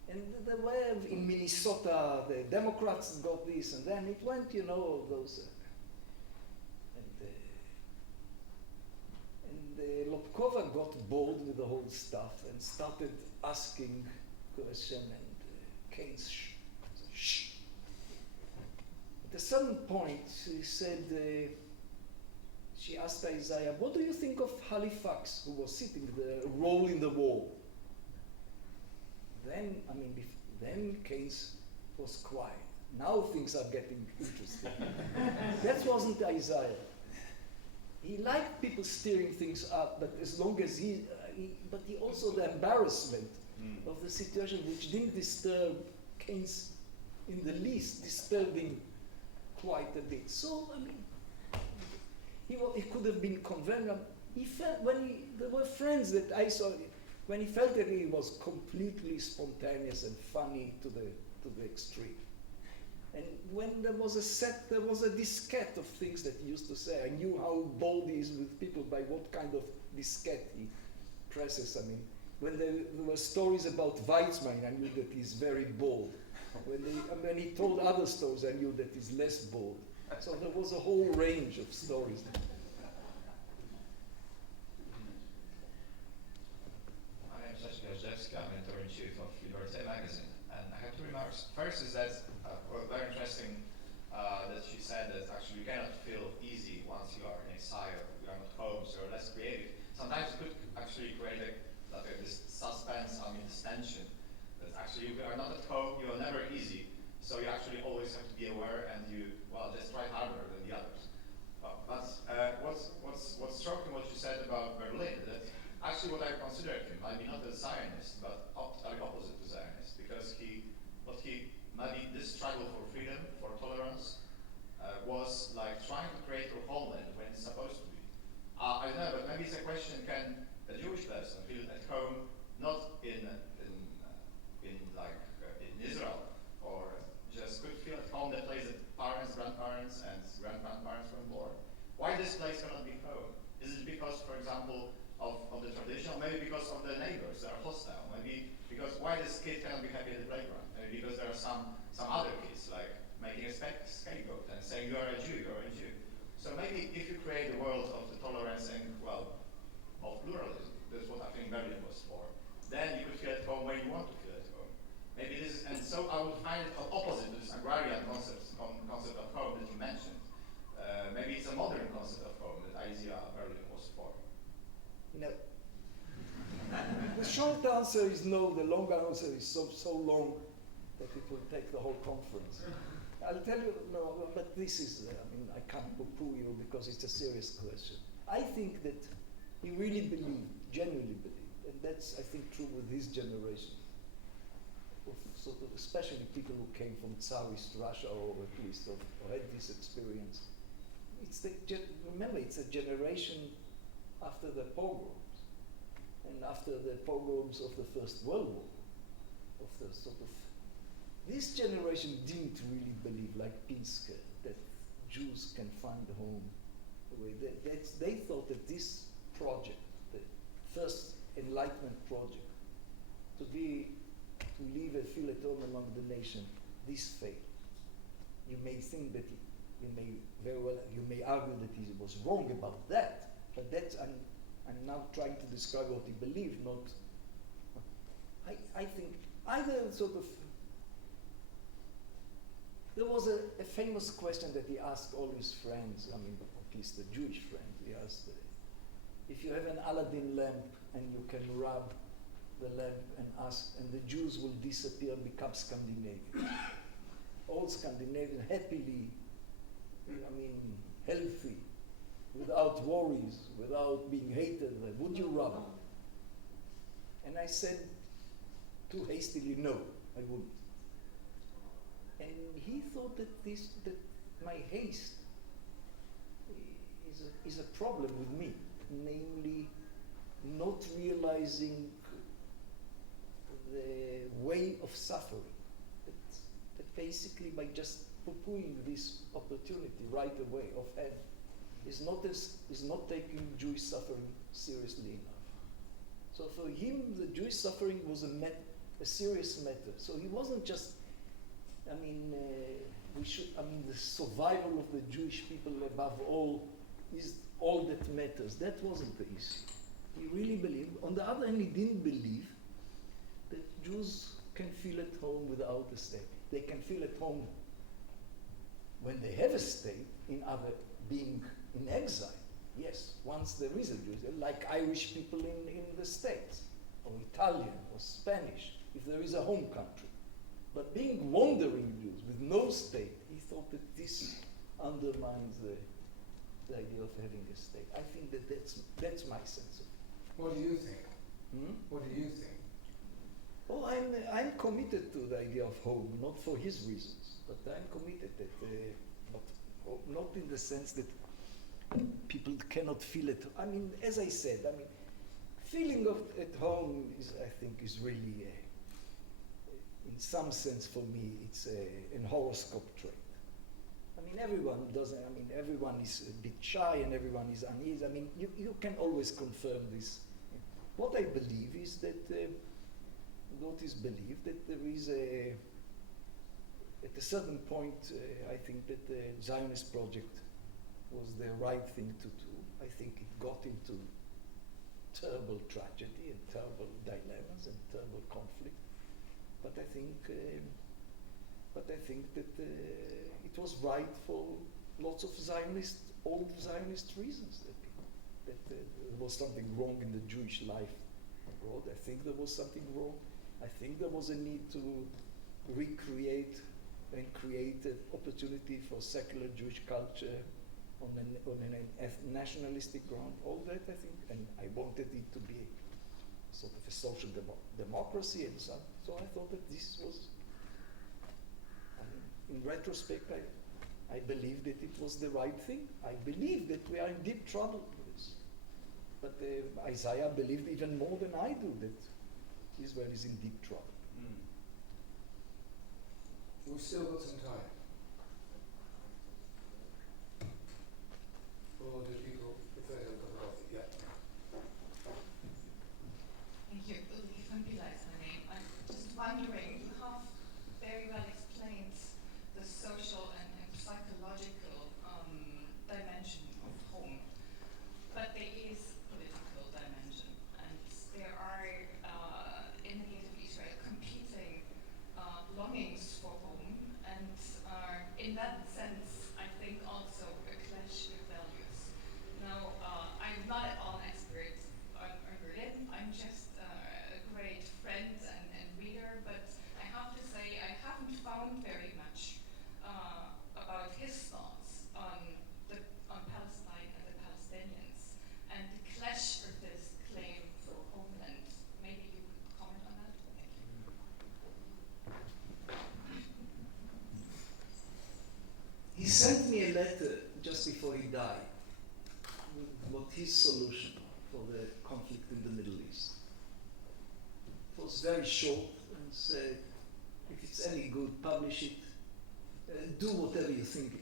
And there were in Minnesota, the Democrats got this, and then it went, you know, all those. Lobkova got bored with the whole stuff and started asking questions, and Keynes shh. At a certain point, she said, she asked Isaiah, what do you think of Halifax, who was sitting there, role in the war? Then, then Keynes was quiet. Now things are getting interesting. That wasn't Isaiah. He liked people stirring things up, but as long as but he also the embarrassment of the situation, which didn't disturb Keynes in the least, disturbed him quite a bit. So, he could have been conventional. He felt, there were friends that I saw, when he felt that he was completely spontaneous and funny to the extreme. And when there was a diskette of things that he used to say. I knew how bold he is with people by what kind of diskette he presses. When there were stories about Weizmann, I knew that he's very bold. When he told other stories, I knew that he's less bold. So there was a whole range of stories. My name is Leszek. I'm editor-in-chief of Liberté magazine. And I have two remarks. First is that, very interesting that she said that actually you cannot feel easy once you are in exile, you are not home, so you're less creative. Sometimes it could actually create this suspense, this tension, that actually you are not at home, you are never easy, so you actually always have to be aware and you, just try harder than the others. But what's striking what you said about Berlin, that actually what I consider him might be not a Zionist, but totally opposite to Zionist, because maybe this struggle for freedom, for tolerance, was like trying to create a homeland when it's supposed to be. I don't know, but maybe it's a question: can a Jewish person feel at home not in Israel, or just could feel at home the place that parents, grandparents, and great-grandparents were born? Why this place cannot be home? Is it because, for example, of the tradition, or maybe because of the neighbors that are hostile? Maybe because why this kid cannot be happy at the playground? Maybe because there are some other kids, like making a scapegoat and saying you are a Jew, So maybe if you create a world of the tolerance and, of pluralism, that's what I think Berlin was for, then you could feel at home where you want to feel at home. Maybe this is, and so I would find it opposite to this agrarian concept of home that you mentioned. Maybe it's a modern concept of idea Berlin was for? No. The short answer is no. The long answer is so long that it will take the whole conference. I'll tell you, no, but this is, I can't poo-poo you because it's a serious question. I think that he really believed, genuinely believed, and that's, I think, true with his generation, of sort of, especially people who came from Tsarist Russia, or at least or had this experience. Remember, it's a generation after the pogroms, and after the pogroms of the First World War, of the sort of, this generation didn't really believe, like Pinske, that Jews can find a home. They thought that this project, the first Enlightenment project, to live and feel at home among the nation, this failed. You may think that you may argue that he was wrong about that, but that's, I'm now trying to describe what he believed, not, I think either sort of, there was a famous question that he asked all his friends, at least the Jewish friends. He asked, if you have an Aladdin lamp and you can rub the lamp and the Jews will disappear and become Scandinavian. All Scandinavian, happily, healthy, without worries, without being hated, would you rub them? And I said, too hastily, no, I wouldn't. And he thought that my haste is a problem with me, namely not realizing the way of suffering. That basically by just poo-pooing this opportunity right away of heaven is not taking Jewish suffering seriously enough. So for him, the Jewish suffering was a serious matter. So he wasn't just, the survival of the Jewish people above all is all that matters. That wasn't the issue. He really believed. On the other hand, he didn't believe that Jews can feel at home without a state. They can feel at home when they have a state, being in exile. Yes, once there is a Jew, like Irish people in the States, or Italian, or Spanish, if there is a home country. But being wandering Jews with no state, he thought that this undermines the idea of having a state. I think that that's my sense of it. What do you think? What do you think? Well, I'm committed to the idea of home, not for his reasons, but I'm committed that, not in the sense that people cannot feel it. As I said, feeling at home I think is really, in some sense for me, it's an horoscope trait. Everyone doesn't, everyone is a bit shy and everyone is uneasy. You can always confirm this. What I believe is that, what is believed, that there is at a certain point, I think that the Zionist project was the right thing to do. I think it got into terrible tragedy and terrible dilemmas and terrible conflict. But I think that it was right for lots of old Zionist reasons. That there was something wrong in the Jewish life abroad. I think there was something wrong. I think there was a need to recreate and create an opportunity for secular Jewish culture on a nationalistic ground. All that, I think, and I wanted it to be sort of a social democracy and so on. So I thought that this was, in retrospect, I believe that it was the right thing. I believe that we are in deep trouble with this. But Isaiah believed even more than I do that Israel is in deep trouble. We've still got some time. Or do people prefer to go off? Yeah. Thank you. Impediments is my name. I'm just wondering, you have very well explained the social and psychological dimension of home, but there is political dimension, and there are in the case of Israel competing longings for home, and in that sense, I think also a clash with values. Now, with what his solution for the conflict in the Middle East. It was very short and said, if it's any good, publish it. Do whatever you think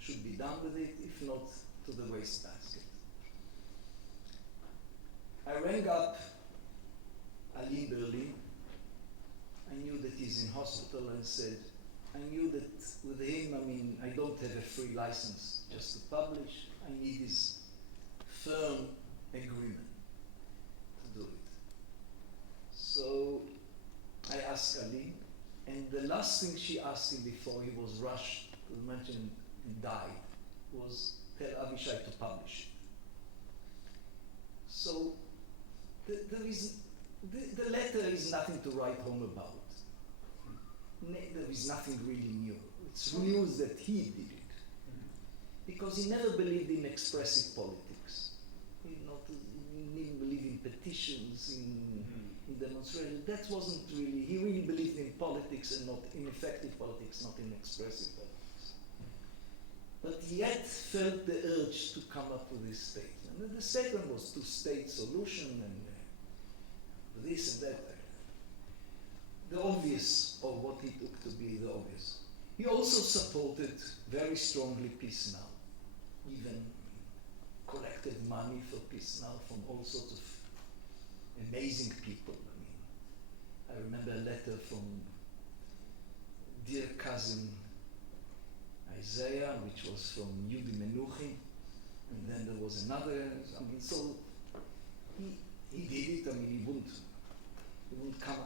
should be done with it. If not, to the wastebasket. I rang up Ali in Berlin. I knew that he's in hospital and said, I knew that with him, I don't have a free license just to publish. I need his firm agreement to do it. So I asked Ali, and the last thing she asked him before he was rushed to the mansion and died was tell Avishai to publish it. So the letter is nothing to write home about. There is nothing really new. It's news that he did it. Because he never believed in expressive politics. He didn't believe in petitions, in demonstrations. That wasn't really, he really believed in politics and not in effective politics, not in expressive politics. But yet felt the urge to come up with this statement. And the statement was two-state solution and this and that. The obvious, or what he took to be the obvious. He also supported very strongly Peace Now, even collected money for Peace Now from all sorts of amazing people. I remember a letter from dear cousin Isaiah, which was from Yudi Menuhin, and then there was another. So he did it. He wouldn't come.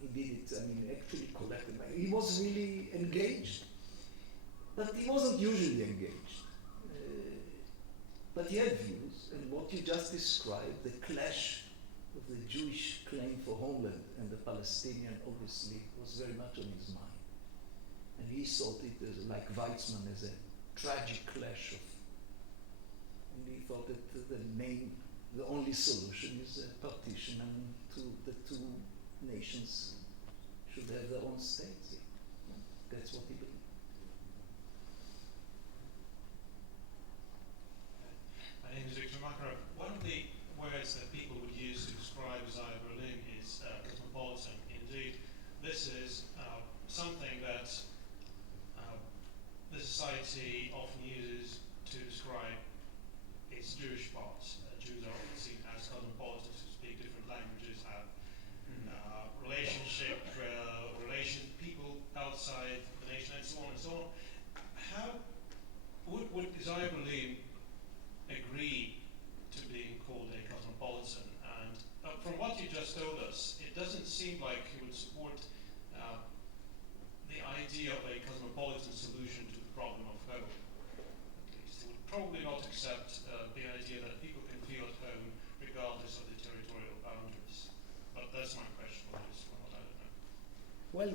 He did it, actually collected money. He was really engaged, but he wasn't usually engaged. But he had views, and what you just described, the clash of the Jewish claim for homeland and the Palestinian, obviously, was very much on his mind. And he saw it as, like Weizmann, as a tragic clash of, and he thought that the only solution is a partition, and the two nations should have their own states. That's what he believed. My name is Victor Makarov. One of the words that people would use to describe Isaiah Berlin is cosmopolitan. Indeed, this is something that the society often uses to describe its Jewish parts. Jews are often seen as cosmopolitans who speak different languages, have people outside the nation, and so on and so on. How would Isaiah Berlin agree to being called a cosmopolitan? And from what you just told us, it doesn't seem like he would support the idea of a cosmopolitan solution to the problem of home. At least he would probably not accept the idea that people can feel at home regardless of the territorial boundaries. But that's my question on this one. I don't know. Well,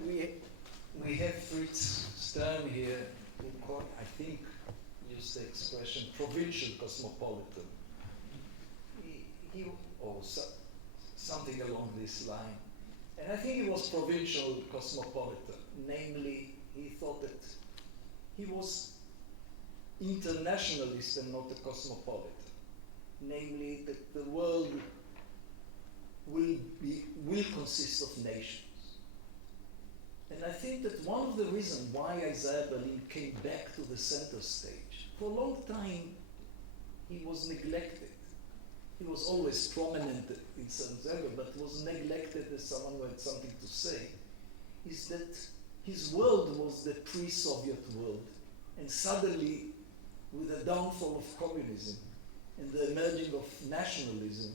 we have Fritz Stern here, who I think used the expression provincial cosmopolitan. Something along this line. And I think he was provincial cosmopolitan. Namely, he thought that he was internationalist and not a cosmopolitan. Namely, that the world will consist of nations. And I think that one of the reasons why Isaiah Berlin came back to the center stage, for a long time he was neglected. He was always prominent in Sensibility, but was neglected as someone who had something to say, is that his world was the pre-Soviet world. And suddenly, with the downfall of communism and the emerging of nationalism,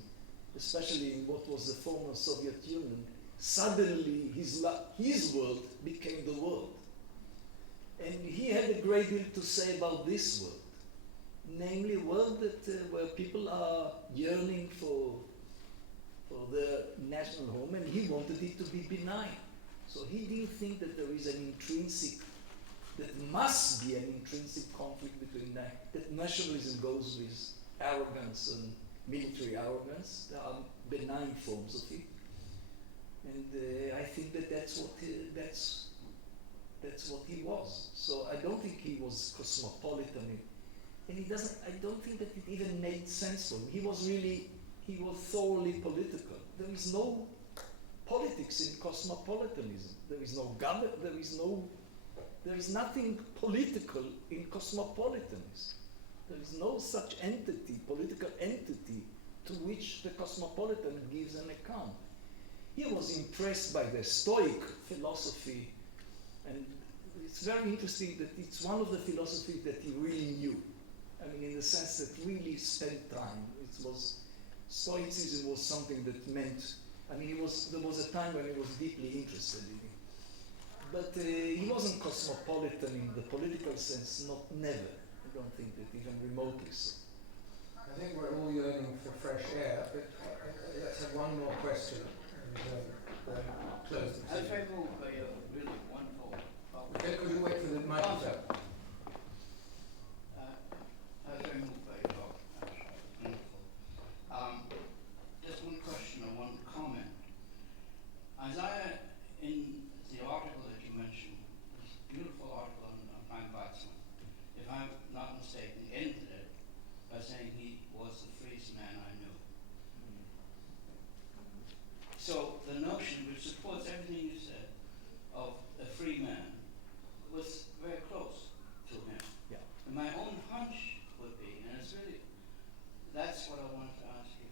especially in what was the former Soviet Union, suddenly his world became the world. And he had a great deal to say about this world. Namely, a world that where people are yearning for their national home, and he wanted it to be benign. So he didn't think that there is that must be an intrinsic conflict between that nationalism goes with arrogance and military arrogance. There are benign forms of it. And I think that's what he was. So I don't think he was cosmopolitan. And it doesn't. I don't think that it even made sense for him. He was thoroughly political. There is no politics in cosmopolitanism. There is no government. There is nothing political in cosmopolitanism. There is no such entity, political entity, to which the cosmopolitan gives an account. He was impressed by the Stoic philosophy, and it's very interesting that it's one of the philosophies that he really knew. I mean, in the sense that really spent time. Stoicism was something that meant, I mean, there was a time when he was deeply interested in it. But he wasn't cosmopolitan in the political sense, never. I don't think that even remotely so. I think we're all yearning for fresh air, but let's have one more question and close the As I move by a really wonderful talk. Okay, could you wait for the microphone? As I move by a talk, wonderful. Just one question or one comment. Isaiah, in the article that you mentioned, this beautiful article on Frank Weitzman, if I'm not mistaken, ended it by saying he was the freest man I knew. So the notion, which supports everything you said, of a free man, was very close to him. Yeah. And my own hunch would be, and it's really, that's what I wanted to ask you.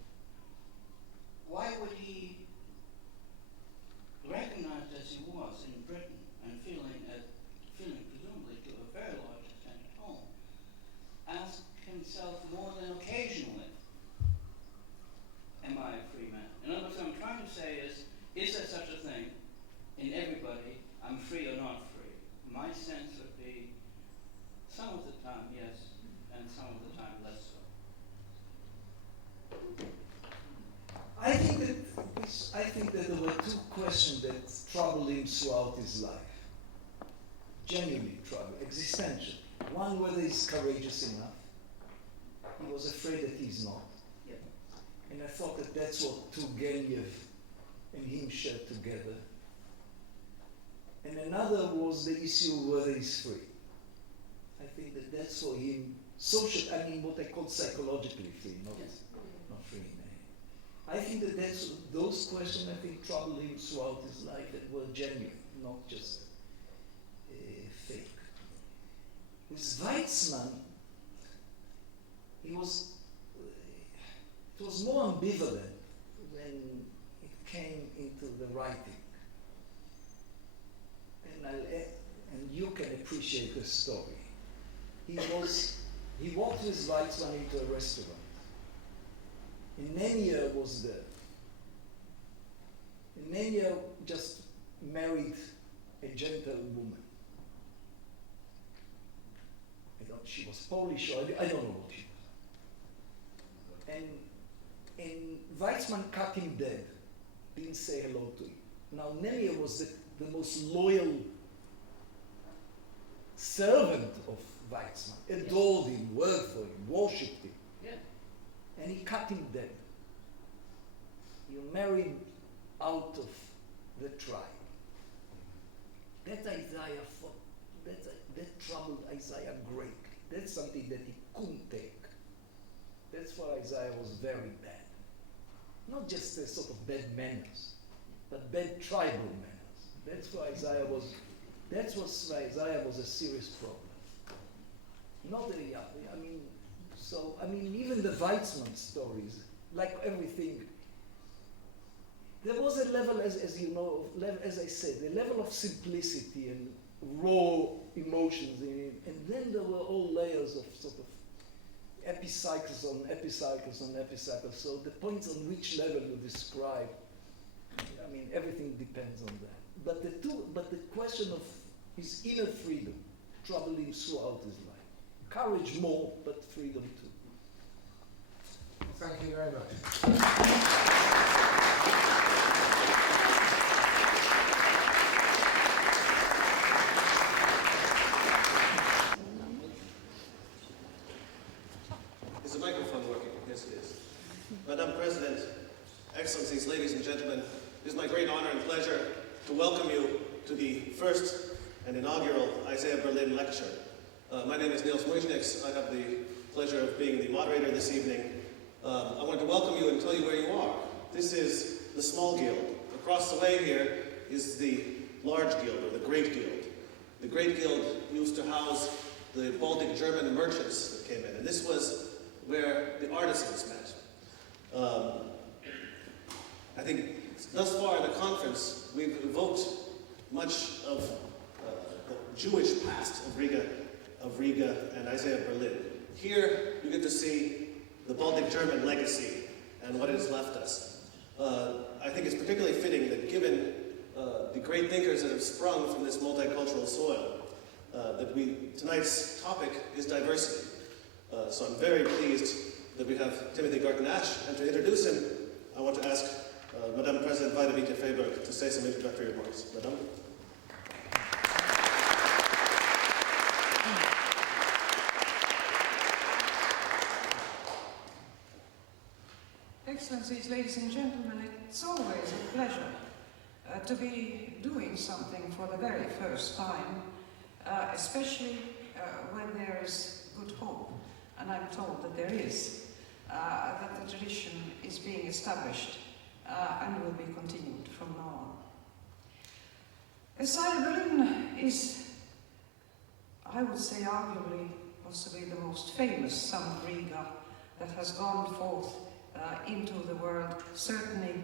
Why would he, recognized as he was in Britain and feeling presumably to a very large extent at home, ask himself more than occasionally, am I a free man? In other words, what I'm trying to say is there such a thing in everybody, I'm free or not free? My sense would be some of the time, yes, and some of the time less so. I think that there were two questions that troubled him throughout his life. Genuinely troubled, existential. One, whether he's courageous enough. He was afraid that he's not. Yep. And I thought that that's what Turgenev and him shared together. And another was the issue of whether he's free. I think that that's for him social, I mean what I call psychologically free, not free. I think that those questions, I think, troubled him throughout his life that were genuine, not just fake. With Weitzman, it was more ambivalent when it came into the writing. And you can appreciate the story. He walked with Weitzman into a restaurant. And Nenia was there. And Nenia just married a gentlewoman. She was Polish, or I don't know what she was. And Weitzman cut him dead, didn't say hello to him. Now Nenia was the most loyal servant of Weitzman, adored him, worked for him, worshipped him. And he cut him dead. You married out of the tribe. That Isaiah fought, that troubled Isaiah greatly. That's something that he couldn't take. That's why Isaiah was very bad. Not just a sort of bad manners, but bad tribal manners. That's why Isaiah was a serious problem. Not even the Weitzman stories, like everything, there was a level, as you know, as I said, a level of simplicity and raw emotions in it, and then there were all layers of sort of epicycles on epicycles on epicycles. So the points on which level you describe, I mean, everything depends on that. But the question of his inner freedom troubled him throughout his life. Courage more, but freedom too. Thank you very much. Is the microphone working? Yes, it is. Madam President, Excellencies, ladies and gentlemen, it is my great honor and pleasure to welcome you to the first and inaugural Isaiah Berlin Lecture. My name is Niels Mujniks. I have the pleasure of being the moderator this evening. I wanted to welcome you and tell you where you are. This is the small guild. Across the way here is the large guild, or the Great Guild. The Great Guild used to house the Baltic German merchants that came in, and this was where the artisans met. I think thus far in the conference, we've evoked much of the Jewish past of Riga and Isaiah Berlin. Here, you get to see the Baltic German legacy and what it has left us. I think it's particularly fitting that given the great thinkers that have sprung from this multicultural soil, tonight's topic is diversity. So I'm very pleased that we have Timothy Garton-Ash, and to introduce him, I want to ask Madame President Vaidavita Freiberg to say some introductory remarks. Madame? Excellencies, ladies and gentlemen, it's always a pleasure to be doing something for the very first time, especially when there is good hope, and I'm told that there is, that the tradition is being established and will be continued from now on. Isaiah Berlin is, I would say, arguably, possibly the most famous son of Riga that has gone forth into the world, certainly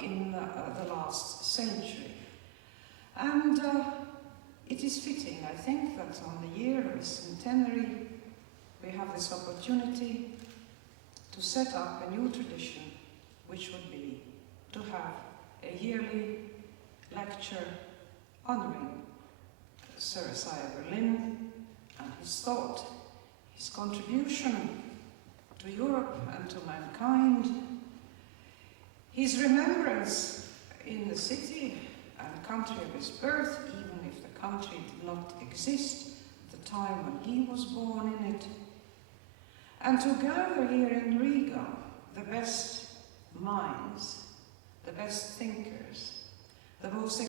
in the last century. And it is fitting, I think, that on the year of Centenary we have this opportunity to set up a new tradition, which would be to have a yearly lecture honoring Sir Isaiah Berlin and his thought, his contribution to Europe and to mankind, his remembrance in the city and country of his birth, even if the country did not exist at the time when he was born in it, and to gather here in Riga the best minds, the best thinkers, the most